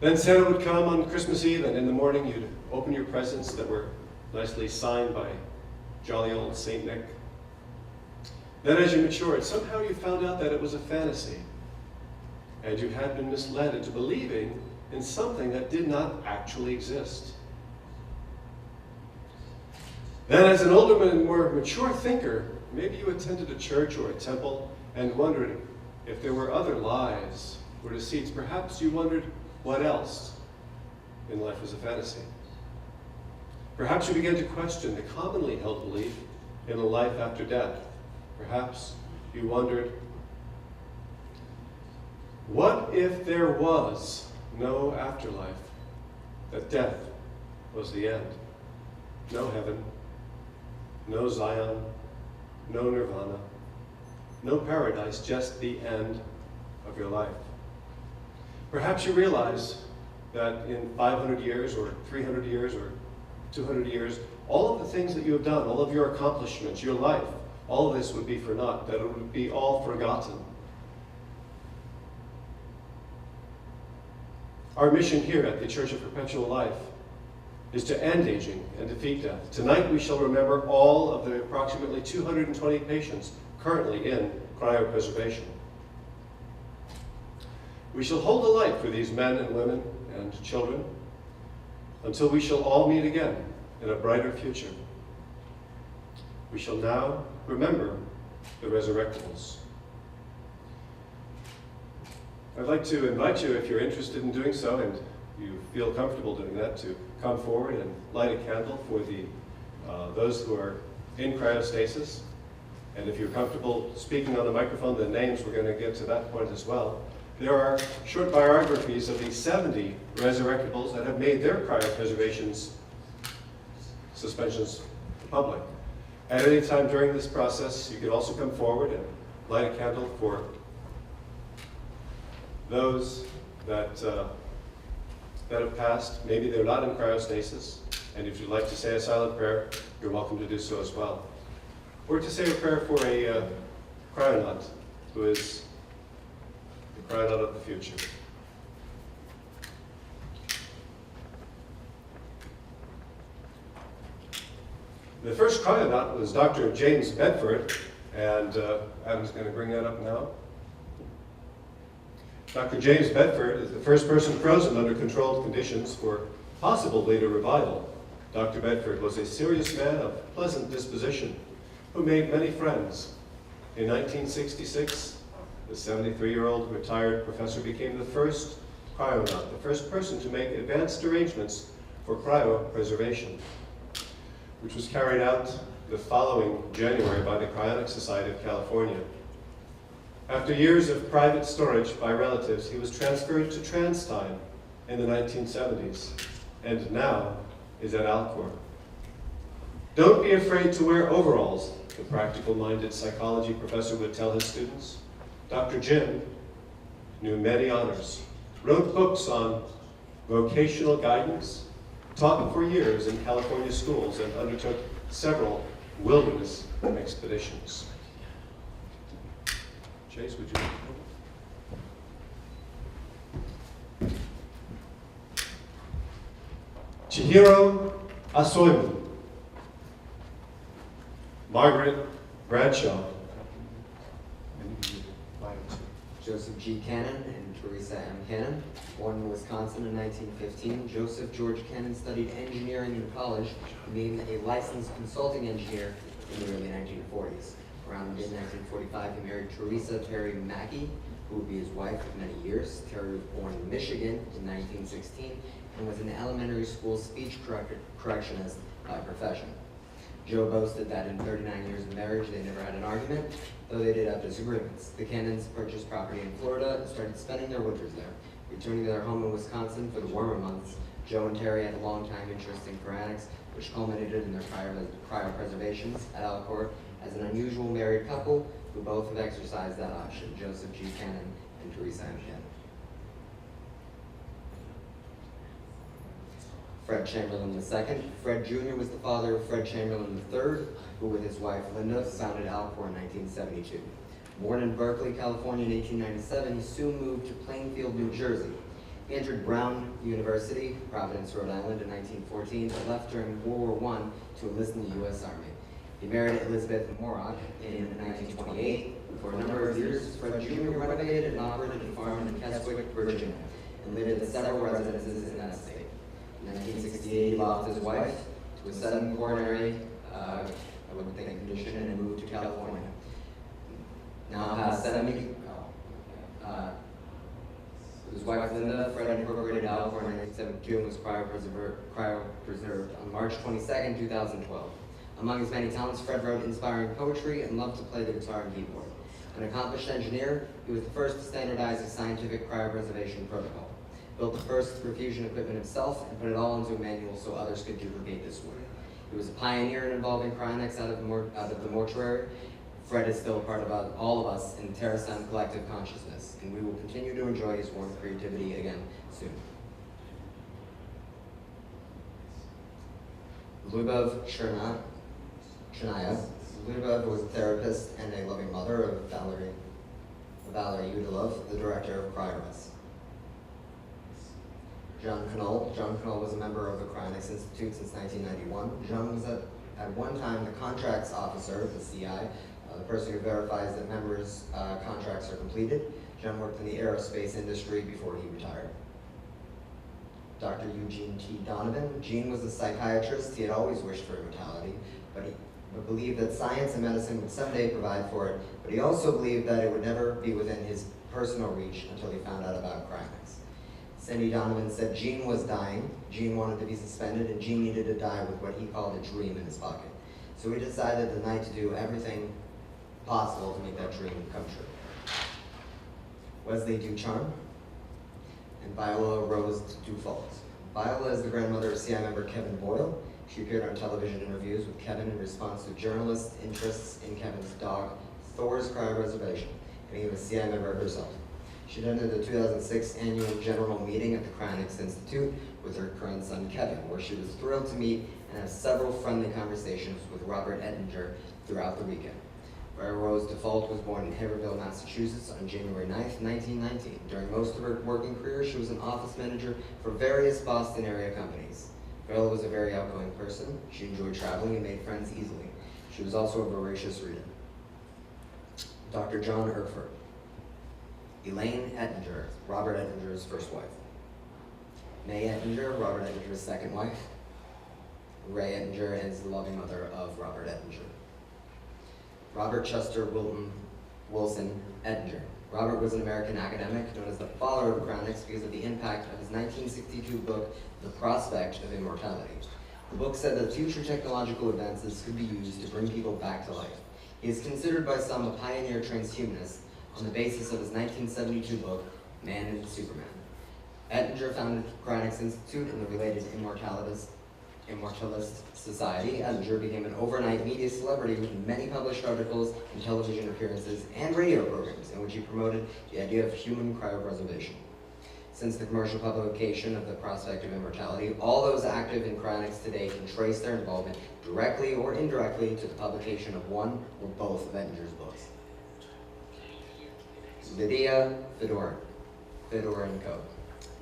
Then Santa would come on Christmas Eve, and in the morning you'd open your presents that were nicely signed by jolly old Saint Nick. Then as you matured, somehow you found out that it was a fantasy, and you had been misled into believing in something that did not actually exist. Then as an older and more mature thinker, maybe you attended a church or a temple and wondered if there were other lies or deceits. Perhaps you wondered what else in life was a fantasy. Perhaps you began to question the commonly held belief in a life after death. Perhaps you wondered, what if there was no afterlife? That death was the end. No heaven, no Zion, no nirvana, no paradise, just the end of your life. Perhaps you realize that in 500 years or 300 years or 200 years, all of the things that you have done, all of your accomplishments, your life, all of this would be for naught, that it would be all forgotten. Our mission here at the Church of Perpetual Life is to end aging and defeat death. Tonight we shall remember all of the approximately 220 patients currently in cryopreservation. We shall hold a light for these men and women and children until we shall all meet again in a brighter future. We shall now remember the resurrectables. I'd like to invite you, if you're interested in doing so and you feel comfortable doing that, to come forward and light a candle for those who are in cryostasis. And if you're comfortable speaking on the microphone, the names, we're going to get to that point as well. There are short biographies of the 70 resurrectables that have made their cryopreservation suspensions public. At any time during this process, you can also come forward and light a candle for those that have passed. Maybe they're not in cryostasis, and if you'd like to say a silent prayer, you're welcome to do so as well. Or to say a prayer for a cryonaut who is the cryonaut of the future. The first cryonaut was Dr. James Bedford, and Adam's going to bring that up now. Dr. James Bedford is the first person frozen under controlled conditions for possible later revival. Dr. Bedford was a serious man of pleasant disposition who made many friends. In 1966, the 73-year-old retired professor became the first cryonaut, the first person to make advanced arrangements for cryopreservation, which was carried out the following January by the Cryonic Society of California. After years of private storage by relatives, he was transferred to Transtein in the 1970s, and now is at Alcor. Don't be afraid to wear overalls, the practical-minded psychology professor would tell his students. Dr. Jim knew many honors, wrote books on vocational guidance, taught for years in California schools, and undertook several wilderness expeditions. Chase, would you? Chihiro Asoimu, Margaret Bradshaw, Joseph G. Cannon and Teresa M. Cannon. Born in Wisconsin in 1915, Joseph George Cannon studied engineering in college and became a licensed consulting engineer in the early 1940s. Around mid-1945, he married Teresa Terry Mackey, who would be his wife for many years. Terry was born in Michigan in 1916 and was an elementary school speech correctionist by profession. Joe boasted that in 39 years of marriage, they never had an argument, though they did have disagreements. The Cannons purchased property in Florida and started spending their winters there. Returning to their home in Wisconsin for the warmer months, Joe and Terry had a long-time interest in cryonics, which culminated in their cryopreservations at Alcor as an unusual married couple who both have exercised that option, Joseph G. Cannon and Teresa M. Cannon. Fred Chamberlain II. Fred Jr. was the father of Fred Chamberlain III, who with his wife Linda founded Alcor in 1972. Born in Berkeley, California in 1897, he soon moved to Plainfield, New Jersey. He entered Brown University, Providence, Rhode Island in 1914, but left during World War I to enlist in the U.S. Army. He married Elizabeth Morrock in 1928. For a number of years, Fred Jr. renovated and operated a farm in Keswick, Virginia, and lived in several residences in that state. In 1968, he lost his wife to a sudden coronary, condition and moved to California. Now has 70. His wife Linda, Fred incorporated Alcor in 1972 and was cryopreserved on March 22nd, 2012. Among his many talents, Fred wrote inspiring poetry and loved to play the guitar and keyboard. An accomplished engineer, he was the first to standardize a scientific cryopreservation protocol. Built the first perfusion equipment himself and put it all into a manual so others could duplicate this work. He was a pioneer in involving cryonics out of the mortuary. Fred is still a part of all of us in TerraSound collective consciousness, and we will continue to enjoy his warm creativity again soon. Lyubov Chernaya. Lyubov was a therapist and a loving mother of Valery Udilov, the director of CryoRes. John Knoll. John Knoll was a member of the Cryonics Institute since 1991. John was at one time the contracts officer, the CI, the person who verifies that members' contracts are completed. John worked in the aerospace industry before he retired. Dr. Eugene T. Donovan. Gene was a psychiatrist. He had always wished for immortality, but he believed that science and medicine would someday provide for it, but he also believed that it would never be within his personal reach until he found out about cryonics. Cindy Donovan said Gene was dying, Gene wanted to be suspended, and Gene needed to die with what he called a dream in his pocket. So he decided the night to do everything possible to make that dream come true. Wesley Ducharme and Viola Rose Dufault. Viola is the grandmother of CI member Kevin Boyle. She appeared on television interviews with Kevin in response to journalists' interests in Kevin's dog, Thor's cryopreservation, and he was a CI member herself. She attended the 2006 annual general meeting at the Cryonics Institute with her current son Kevin, where she was thrilled to meet and have several friendly conversations with Robert Ettinger throughout the weekend. Rose Default was born in Haverhill, Massachusetts on January 9th, 1919. During most of her working career, she was an office manager for various Boston area companies. Viola was a very outgoing person. She enjoyed traveling and made friends easily. She was also a voracious reader. Dr. John Erfurt. Elaine Ettinger, Robert Ettinger's first wife. May Ettinger, Robert Ettinger's second wife. Ray Ettinger is the loving mother of Robert Ettinger. Robert Chester Wilson Ettinger. Robert was an American academic known as the father of the Cryonics because of the impact of his 1962 book, The Prospect of Immortality. The book said that future technological advances could be used to bring people back to life. He is considered by some a pioneer transhumanist on the basis of his 1972 book, Man and Superman. Ettinger founded the Cryonics Institute and the related Immortalist Society. Ettinger became an overnight media celebrity with many published articles and television appearances and radio programs in which he promoted the idea of human cryopreservation. Since the commercial publication of The Prospect of Immortality, all those active in cryonics today can trace their involvement directly or indirectly to the publication of one or both of Ettinger's books. Lydia Fedorenko.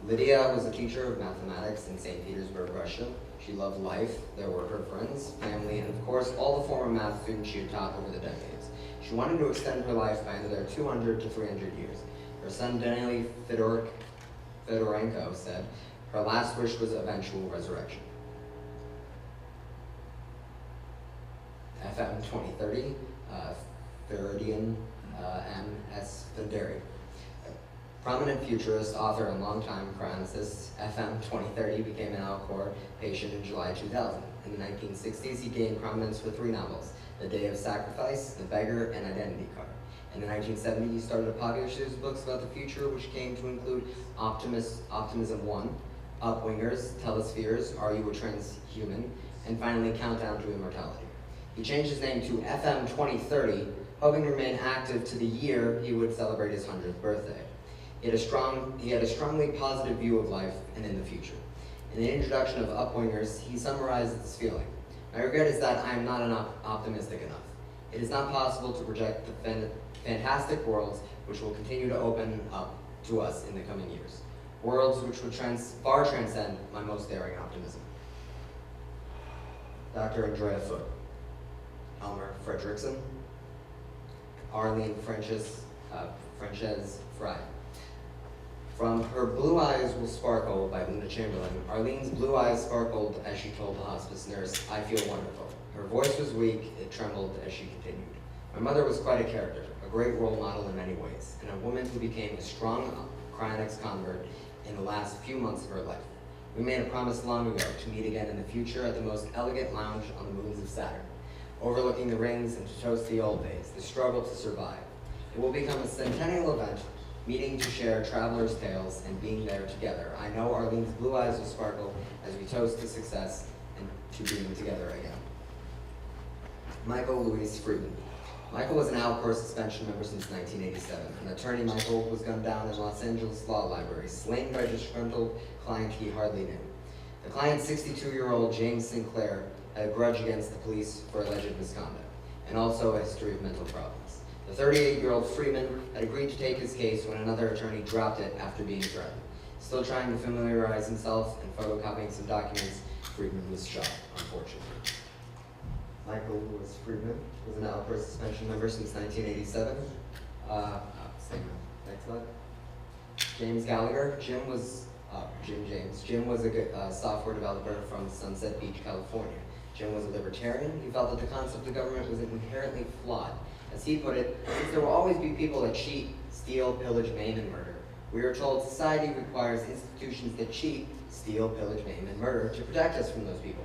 Lydia was a teacher of mathematics in St. Petersburg, Russia. She loved life. There were her friends, family, and of course all the former math students she had taught over the decades. She wanted to extend her life by another 200 to 300 years. Her son Daniel Fedorenko said her last wish was eventual resurrection. FM 2030, Feridian M.S. Thunderi. Prominent futurist, author, and longtime cryonicist, FM 2030 became an Alcor patient in July 2000. In the 1960s, he gained prominence for 3 novels, The Day of Sacrifice, The Beggar, and Identity Card. In the 1970s, he started a popular series of books about the future, which came to include Optimism 1, Upwingers, Telespheres, Are You a Transhuman, and finally Countdown to Immortality. He changed his name to FM 2030, hoping to remain active to the year he would celebrate his 100th birthday. He had a strongly positive view of life and in the future. In the introduction of Upwingers, he summarized this feeling. My regret is that I am not optimistic enough. It is not possible to project the fantastic worlds which will continue to open up to us in the coming years. Worlds which would far transcend my most daring optimism. Dr. Andrea Foote. Elmer Fredrickson. Arlene Frances Fry. From Her Blue Eyes Will Sparkle by Linda Chamberlain. Arlene's blue eyes sparkled as she told the hospice nurse, I feel wonderful. Her voice was weak, it trembled as she continued. My mother was quite a character, a great role model in many ways, and a woman who became a strong cryonics convert in the last few months of her life. We made a promise long ago to meet again in the future at the most elegant lounge on the moons of Saturn, overlooking the rings and to toast the old days, the struggle to survive. It will become a centennial event, meeting to share travelers' tales and being there together. I know Arlene's blue eyes will sparkle as we toast to success and to being together again. Michael Louis Friedman. Michael was an Alcor suspension member since 1987. An attorney, Michael was gunned down in Los Angeles Law Library, slain by a disgruntled client he hardly knew. The client's 62-year-old James Sinclair had a grudge against the police for alleged misconduct, and also a history of mental problems. The 38-year-old Freeman had agreed to take his case when another attorney dropped it after being threatened. Still trying to familiarize himself and photocopying some documents, Freeman was shot, unfortunately. Michael Louis Friedman was an Alcor suspension member since 1987. Next slide. James Gallagher. Jim was a software developer from Sunset Beach, California. Jim was a libertarian. He felt that the concept of government was inherently flawed. As he put it, since there will always be people that cheat, steal, pillage, maim, and murder, we are told society requires institutions that cheat, steal, pillage, maim, and murder to protect us from those people.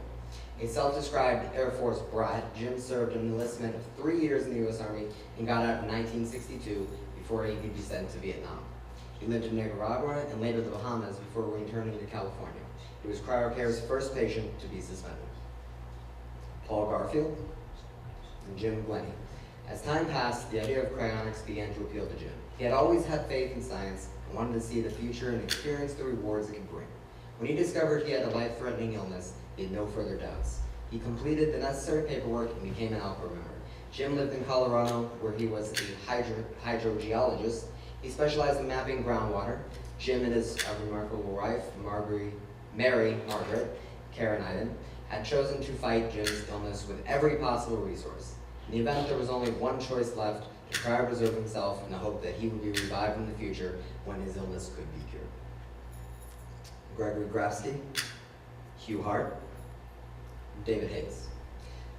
A self-described Air Force brat, Jim served an enlistment of 3 years in the U.S. Army and got out in 1962 before he could be sent to Vietnam. He lived in Nicaragua and later the Bahamas before returning to California. He was CryoCare's first patient to be suspended. Paul Garfield, and Jim Glennie. As time passed, the idea of cryonics began to appeal to Jim. He had always had faith in science and wanted to see the future and experience the rewards it could bring. When he discovered he had a life-threatening illness, he had no further doubts. He completed the necessary paperwork and became an Alcor member. Jim lived in Colorado, where he was a hydrogeologist. He specialized in mapping groundwater. Jim and his remarkable wife, Mary Margaret Karen, had chosen to fight Jim's illness with every possible resource. In the event there was only one choice left, to cryopreserve himself in the hope that he would be revived in the future when his illness could be cured. Gregory Grafsky, Hugh Hart, David Hayes.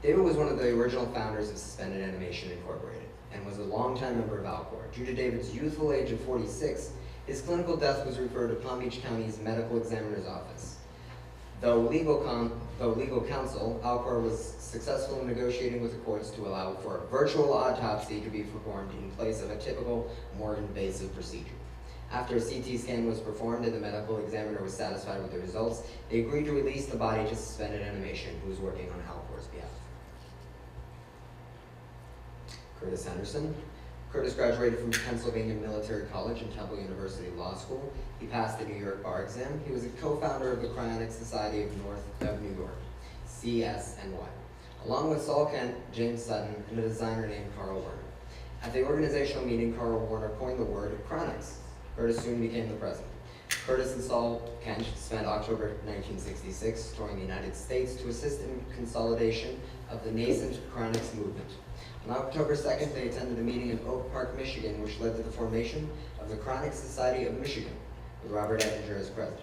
David was one of the original founders of Suspended Animation Incorporated and was a longtime member of Alcor. Due to David's youthful age of 46, his clinical death was referred to Palm Beach County's medical examiner's office. Though legal counsel, Alcor was successful in negotiating with the courts to allow for a virtual autopsy to be performed in place of a typical, more invasive procedure. After a CT scan was performed and the medical examiner was satisfied with the results, they agreed to release the body to Suspended Animation, who was working on Alcor's behalf. Curtis Henderson. Curtis graduated from Pennsylvania Military College and Temple University Law School. He passed the New York bar exam. He was a co-founder of the Cryonic Society of New York, CSNY, along with Saul Kent, James Sutton, and a designer named Carl Werner. At the organizational meeting, Carl Werner coined the word cryonics. Curtis soon became the president. Curtis and Saul Kent spent October 1966 touring the United States to assist in consolidation of the nascent cryonics movement. On October 2nd, they attended a meeting in Oak Park, Michigan, which led to the formation of the Cryonic Society of Michigan, with Robert Ettinger as president.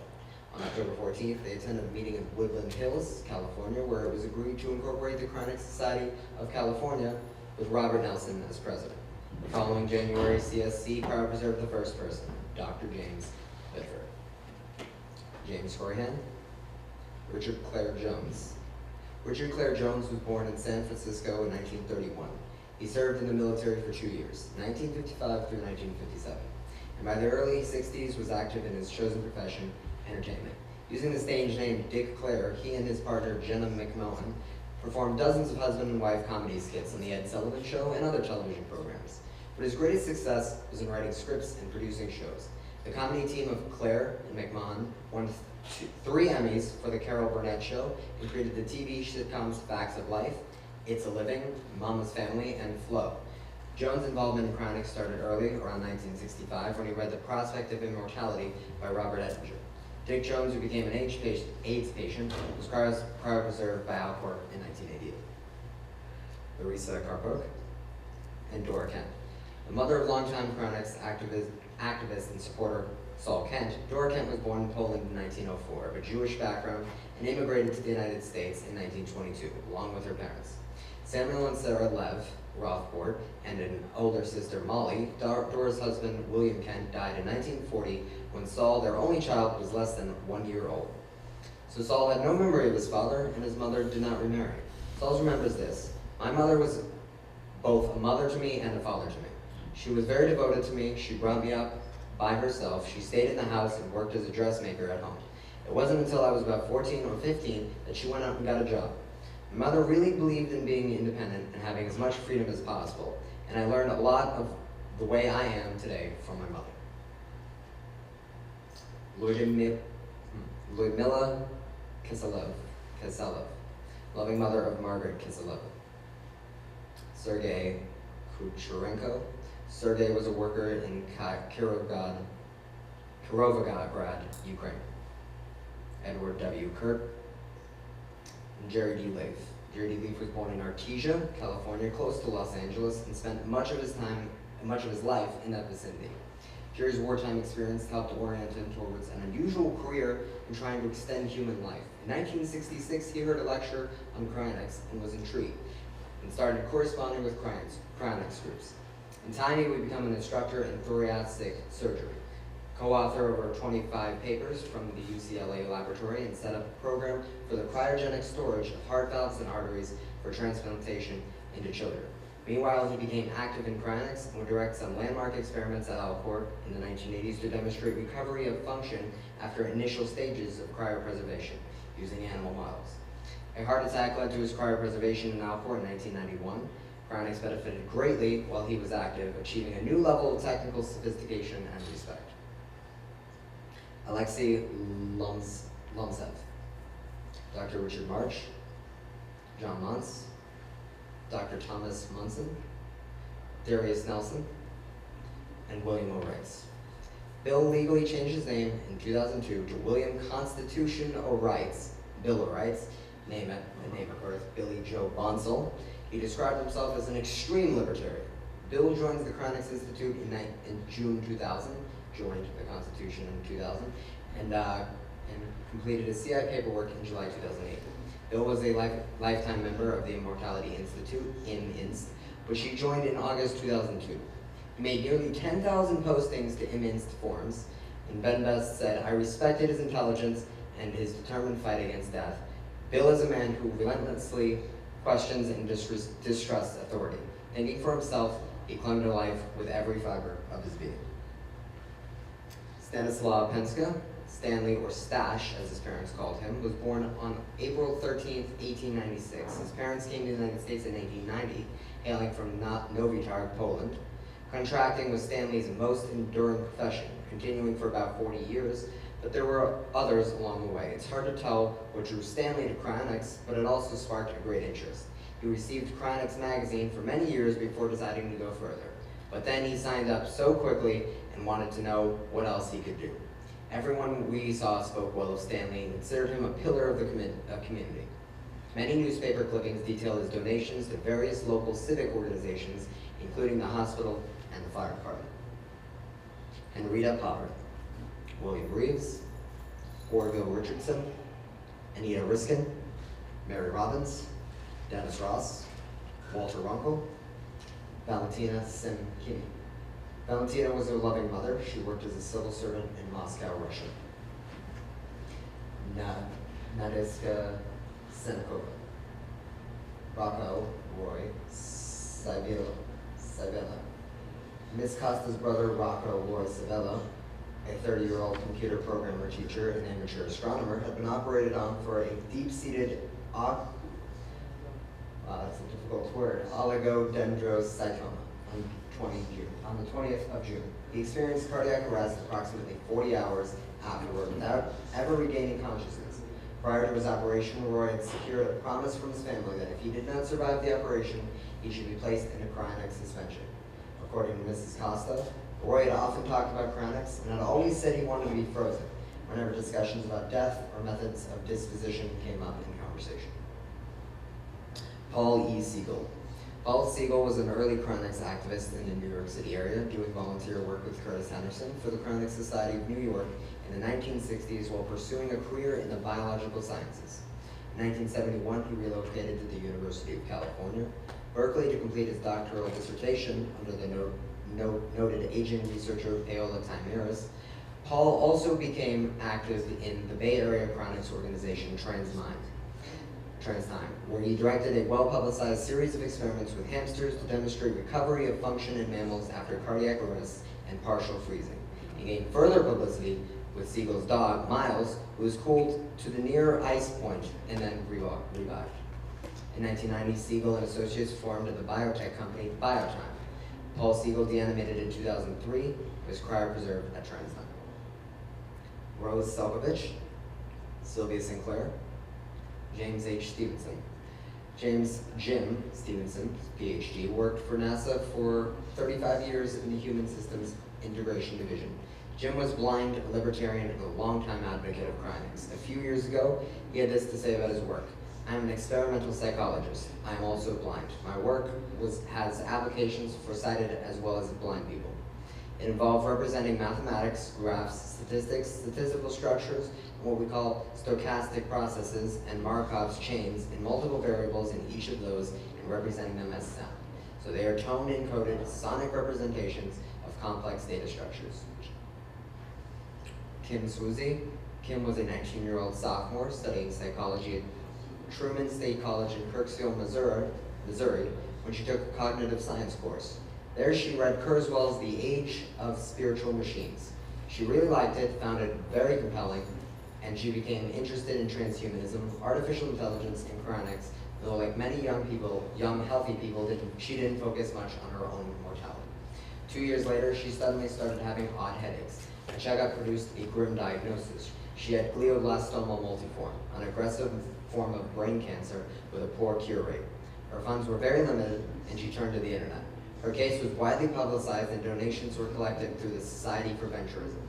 On October 14th, they attended a meeting in Woodland Hills, California, where it was agreed to incorporate the Cryonic Society of California, with Robert Nelson as president. The following January, CSC cryopreserved the first person, Dr. James Biddeford. James Horahan. Richard Clare Jones. Richard Clare Jones was born in San Francisco in 1931. He served in the military for 2 years, 1955 through 1957, and by the early 60s was active in his chosen profession, entertainment. Using the stage name Dick Clare, he and his partner Jenna McMillan performed dozens of husband and wife comedy skits on The Ed Sullivan Show and other television programs. But his greatest success was in writing scripts and producing shows. The comedy team of Clare and McMahon won 3 Emmys for The Carol Burnett Show and created the TV sitcoms Facts of Life, It's a Living, Mama's Family, and Flow. Jones' involvement in cryonics started early, around 1965, when he read The Prospect of Immortality by Robert Ettinger. Dick Jones, who became an AIDS patient, was cryopreserved by Alcor in 1988. Larissa Karpuk and Dora Kent. The mother of longtime cryonics activist and supporter Saul Kent, Dora Kent was born in Poland in 1904, of a Jewish background, and immigrated to the United States in 1922, along with her parents. Samuel and Sarah Lev Rothport and an older sister, Molly, Dora's husband, William Kent, died in 1940 when Saul, their only child, was less than 1 year old. So Saul had no memory of his father, and his mother did not remarry. Saul remembers this: "My mother was both a mother to me and a father to me. She was very devoted to me. She brought me up by herself. She stayed in the house and worked as a dressmaker at home. It wasn't until I was about 14 or 15 that she went out and got a job. My mother really believed in being independent and having as much freedom as possible, and I learned a lot of the way I am today from my mother." Lyudmila Kiselov, loving mother of Margaret Kiselova. Sergei Kucherenko. Sergei was a worker in Kirovograd, Ukraine. Edward W. Kirk. And Jerry D. Leaf. Jerry D. Leaf was born in Artesia, California, close to Los Angeles, and spent much of his life in that vicinity. Jerry's wartime experience helped orient him towards an unusual career in trying to extend human life. In 1966, he heard a lecture on cryonics and was intrigued, and started corresponding with cryonics groups. In time, he would become an instructor in thoracic surgery, co-author of over 25 papers from the UCLA laboratory, and set up a program for the cryogenic storage of heart valves and arteries for transplantation into children. Meanwhile, he became active in cryonics and would direct some landmark experiments at Alcor in the 1980s to demonstrate recovery of function after initial stages of cryopreservation using animal models. A heart attack led to his cryopreservation in Alport in 1991. Cryonics benefited greatly while he was active, achieving a new level of technical sophistication and respect. Alexei Lomsev, Dr. Richard March, John Muntz, Dr. Thomas Munson, Darius Nelson, and William O. Riggs. Bill legally changed his name in 2002 to William Constitution O'Rights, Bill O'Rights, name of birth, Billy Joe Bonsall. He described himself as an extreme libertarian. Bill joins the Cryonics Institute in June 2000, joined the Constitution in 2000, and completed his CI paperwork in July 2008. Bill was a lifetime member of the Immortality Institute, IMINST, which he joined in August 2002. He made nearly 10,000 postings to IMINST forums, and Ben Best said, "I respected his intelligence and his determined fight against death. Bill is a man who relentlessly questions and distrusts authority. Thinking for himself, he clung to life with every fiber of his being." Stanislaw Penska, Stanley, or Stash, as his parents called him, was born on April 13, 1896. His parents came to the United States in 1890, hailing from Novi Targ, Poland. Contracting was Stanley's most enduring profession, continuing for about 40 years, but there were others along the way. It's hard to tell what drew Stanley to cryonics, but it also sparked a great interest. He received Cryonics magazine for many years before deciding to go further, but then he signed up so quickly and wanted to know what else he could do. Everyone we saw spoke well of Stanley and considered him a pillar of the community. Many newspaper clippings detail his donations to various local civic organizations, including the hospital and the fire department. Henrietta Potter, William Reeves, Orville Richardson, Anita Riskin, Mary Robbins, Dennis Ross, Walter Runkle, Valentina Simkini. Valentina was a loving mother. She worked as a civil servant in Moscow, Russia. Nadeska Senakova, Rocco Roy Sibella, Miss Costa's brother Rocco Roy Sibella, a 30-year-old computer programmer teacher and amateur astronomer, had been operated on for a deep-seated that's a difficult word, oligodendrocytoma on the 20th of June. He experienced cardiac arrest approximately 40 hours afterward without ever regaining consciousness. Prior to his operation, Roy had secured a promise from his family that if he did not survive the operation, he should be placed in a cryonic suspension. According to Mrs. Costa, Roy had often talked about cryonics and had always said he wanted to be frozen whenever discussions about death or methods of disposition came up in conversation. Paul E. Siegel. Paul Siegel was an early cryonics activist in the New York City area, doing volunteer work with Curtis Henderson for the Cryonics Society of New York in the 1960s while pursuing a career in the biological sciences. In 1971, he relocated to the University of California, Berkeley, to complete his doctoral dissertation under the noted aging researcher Paola Timiris. Paul also became active in the Bay Area cryonics organization TransTime, where he directed a well-publicized series of experiments with hamsters to demonstrate recovery of function in mammals after cardiac arrest and partial freezing. He gained further publicity with Siegel's dog, Miles, who was cooled to the near ice point and then revived. In 1990, Siegel and Associates formed the biotech company Biotime. Paul Siegel deanimated in 2003, was cryopreserved at TransTime. Rose Selkovich, Sylvia Sinclair, James H. Stevenson. Jim Stevenson, PhD, worked for NASA for 35 years in the Human Systems Integration Division. Jim was blind, a libertarian, and a longtime advocate of cryonics. A few years ago, he had this to say about his work. "I am an experimental psychologist. I am also blind. My work has applications for sighted as well as blind people. It involved representing mathematics, graphs, statistics, statistical structures, and what we call stochastic processes and Markov's chains in multiple variables in each of those and representing them as sound. So they are tone-encoded sonic representations of complex data structures." Kim Swoosie. Kim was a 19-year-old sophomore studying psychology at Truman State College in Kirksville, Missouri, when she took a cognitive science course. There she read Kurzweil's The Age of Spiritual Machines. She really liked it, found it very compelling, and she became interested in transhumanism, artificial intelligence, and cryonics, though like many young healthy people, she didn't focus much on her own mortality. 2 years later, she suddenly started having odd headaches. A checkup produced a grim diagnosis. She had glioblastoma multiforme, an aggressive form of brain cancer with a poor cure rate. Her funds were very limited, and she turned to the internet. Her case was widely publicized, and donations were collected through the Society for Venturism.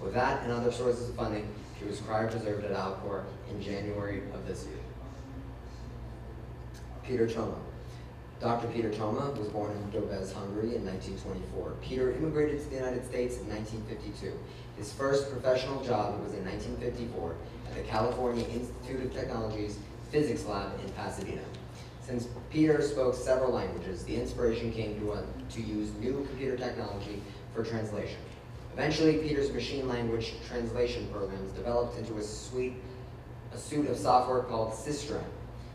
With that and other sources of funding, she was cryopreserved at Alcor in January of this year. Peter Toma. Dr. Peter Toma was born in Dobez, Hungary in 1924. Peter immigrated to the United States in 1952. His first professional job was in 1954 at the California Institute of Technology's physics lab in Pasadena. Since Peter spoke several languages, the inspiration came to use new computer technology for translation. Eventually, Peter's machine language translation programs developed into a suite of software called Systran.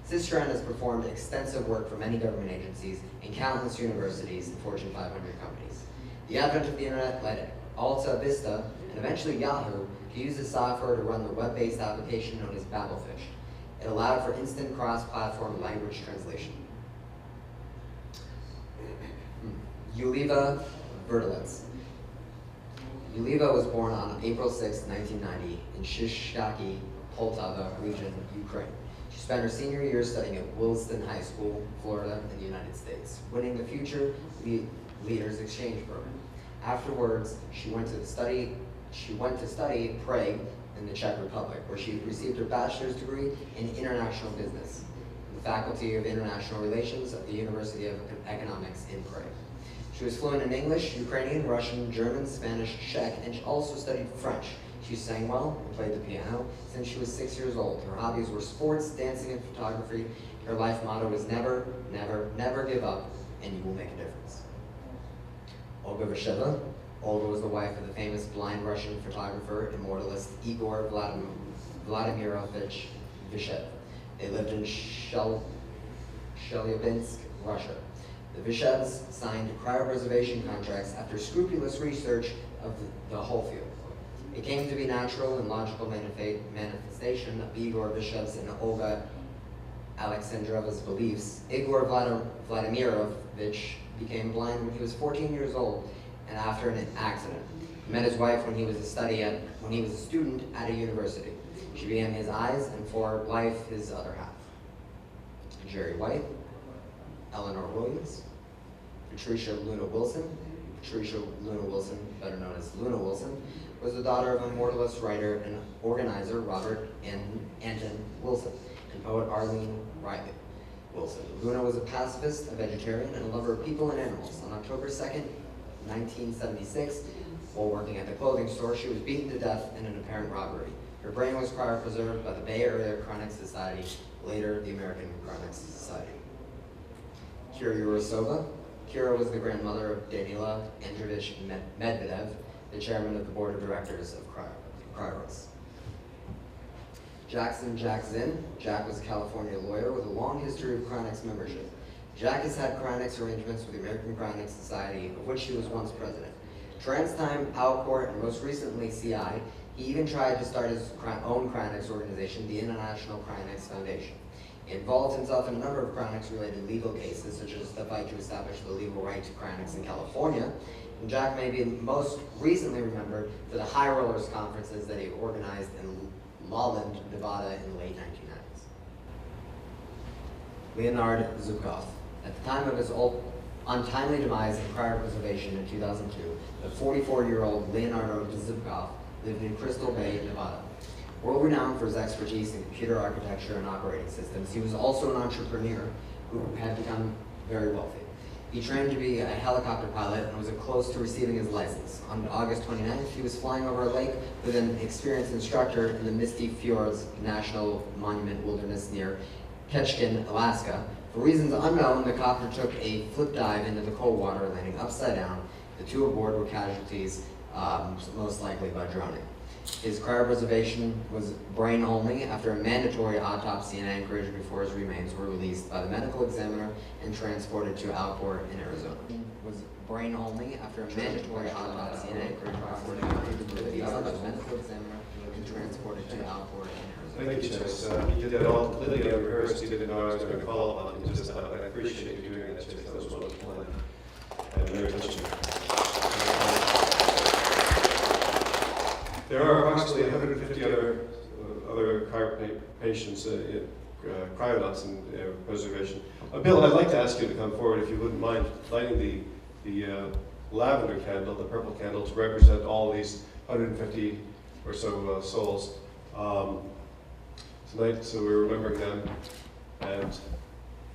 Systran has performed extensive work for many government agencies and countless universities and Fortune 500 companies. The advent of the internet led Alta Vista and eventually Yahoo to use this software to run the web-based application known as Babelfish. It allowed for instant cross-platform language translation. Yuliva Verdelets. Yuliva was born on April 6, 1990 in Shishaki, Poltava region, Ukraine. She spent her senior year studying at Williston High School, Florida, in the United States, winning the Future Leaders Exchange Program. Afterwards, she went to study Prague in the Czech Republic, where she received her bachelor's degree in international business in the Faculty of International Relations at the University of Economics in Prague. She was fluent in English, Ukrainian, Russian, German, Spanish, Czech, and she also studied French. She sang well and played the piano since she was 6 years old. Her hobbies were sports, dancing, and photography. Her life motto was never, never, never give up, and you will make a difference. Olga Vasheva. Olga was the wife of the famous blind Russian photographer and immortalist Igor Vladimirovich Vishev. They lived in Chelyabinsk, Russia. The Vishevs signed cryopreservation contracts after scrupulous research of the whole field. It came to be natural and logical manifestation of Igor Vishev's and Olga Alexandrova's beliefs. Igor Vladimirovich became blind when he was 14 years old and after an accident. He met his wife when he was a student at a university. She became his eyes and for life his other half. Jerry White, Eleanor Williams, Patricia Luna Wilson. Patricia Luna Wilson, better known as Luna Wilson, was the daughter of immortalist writer and organizer Robert Anton Wilson and poet Arlene Riley Wilson. Luna was a pacifist, a vegetarian, and a lover of people and animals. On October 2nd, 1976, while working at the clothing store, she was beaten to death in an apparent robbery. Her brain was cryopreserved by the Bay Area Cryonics Society, later the American Cryonics Society. Kira Yurosova. Kira was the grandmother of Danila Andreevich Medvedev, the chairman of the board of directors of Cryos. Jackson Jack Zinn. Jack was a California lawyer with a long history of cryonics membership. Jack has had cryonics arrangements with the American Cryonics Society, of which he was once president. TransTime, Alcor, and most recently CI. He even tried to start his own cryonics organization, the International Cryonics Foundation. He involved himself in a number of cryonics-related legal cases, such as the fight to establish the legal right to cryonics in California. And Jack may be most recently remembered for the High Rollers conferences that he organized in Lawland, Nevada in the late 1990s. Leonard Zubkov. At the time of his untimely demise in cryopreservation in 2002, the 44-year-old Leonardo Zubkov lived in Crystal Bay, Nevada. World-renowned for his expertise in computer architecture and operating systems, he was also an entrepreneur who had become very wealthy. He trained to be a helicopter pilot and was close to receiving his license. On August 29th, he was flying over a lake with an experienced instructor in the Misty Fjords National Monument Wilderness near Ketchikan, Alaska. For reasons unknown, the copter took a flip dive into the cold water, landing upside down. The two aboard were casualties, most likely by drowning. His cryopreservation was brain only after a mandatory autopsy in Anchorage before his remains were released by the medical examiner and transported to Alcor in Arizona. Was brain only after a mandatory autopsy in Anchorage before his released by the medical examiner and transported to Alcor. Thank you, Chase. You did that all completely unrehearsed. You didn't know I was going to call upon you just now, but I appreciate you doing that, Chase. That was well planned and very touching. There are approximately 150 other car patients, cryonauts in preservation. Bill, I'd like to ask you to come forward if you wouldn't mind lighting the lavender candle, the purple candle, to represent all these 150 or so souls tonight. So we're remembering them, and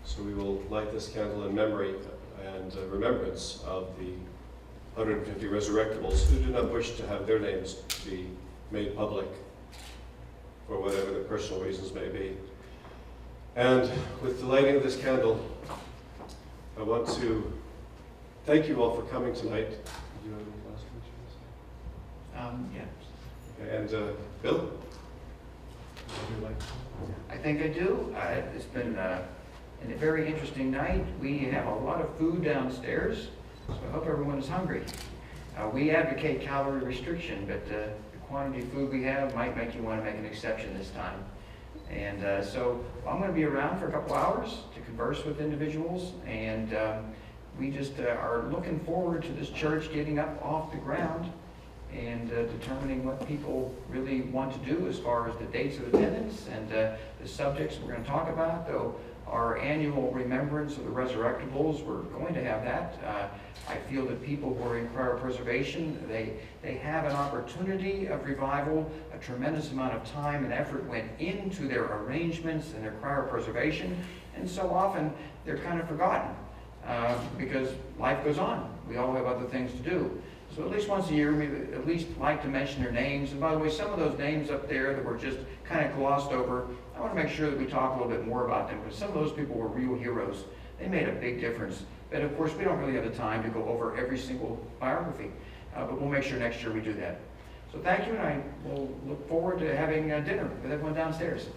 so we will light this candle in memory and remembrance of the 150 resurrectables who do not wish to have their names be made public for whatever their personal reasons may be. And with the lighting of this candle, I want to thank you all for coming tonight. Do you have any last words? Yeah. And Bill? Would you like to? I think I do. It's been a very interesting night. We have a lot of food downstairs, so I hope everyone is hungry. We advocate calorie restriction, but the quantity of food we have might make you want to make an exception this time. And so I'm going to be around for a couple hours to converse with individuals, and we just are looking forward to this church getting up off the ground and determining what people really want to do as far as the dates of attendance and the subjects we're going to talk about. Though our annual remembrance of the resurrectables, we're going to have that. I feel that people who are in cryopreservation, they have an opportunity of revival. A tremendous amount of time and effort went into their arrangements and their cryopreservation, and so often they're kind of forgotten because life goes on. We all have other things to do. So at least once a year, we at least like to mention their names. And by the way, some of those names up there that were just kind of glossed over, I want to make sure that we talk a little bit more about them, because some of those people were real heroes. They made a big difference. But of course, we don't really have the time to go over every single biography. But we'll make sure next year we do that. So thank you, and I will look forward to having dinner with everyone downstairs.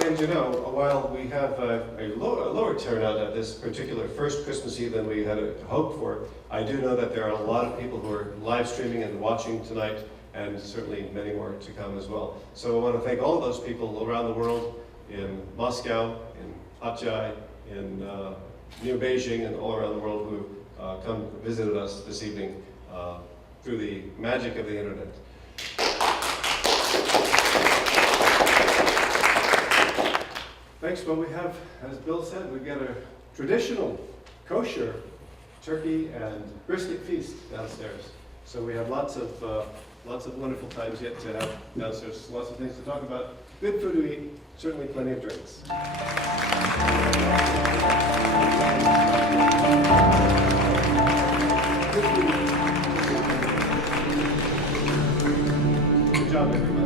And you know, while we have a lower turnout at this particular first Christmas Eve than we had hoped for, I do know that there are a lot of people who are live streaming and watching tonight, and certainly many more to come as well. So I want to thank all of those people around the world, in Moscow, in Hatay, in near Beijing, and all around the world who come visited us this evening through the magic of the internet. Thanks. Well, we have, as Bill said, we've got a traditional kosher turkey and brisket feast downstairs. So we have lots of wonderful times yet to have downstairs. Lots of things to talk about. Good food to eat. Certainly plenty of drinks. Good job, everybody.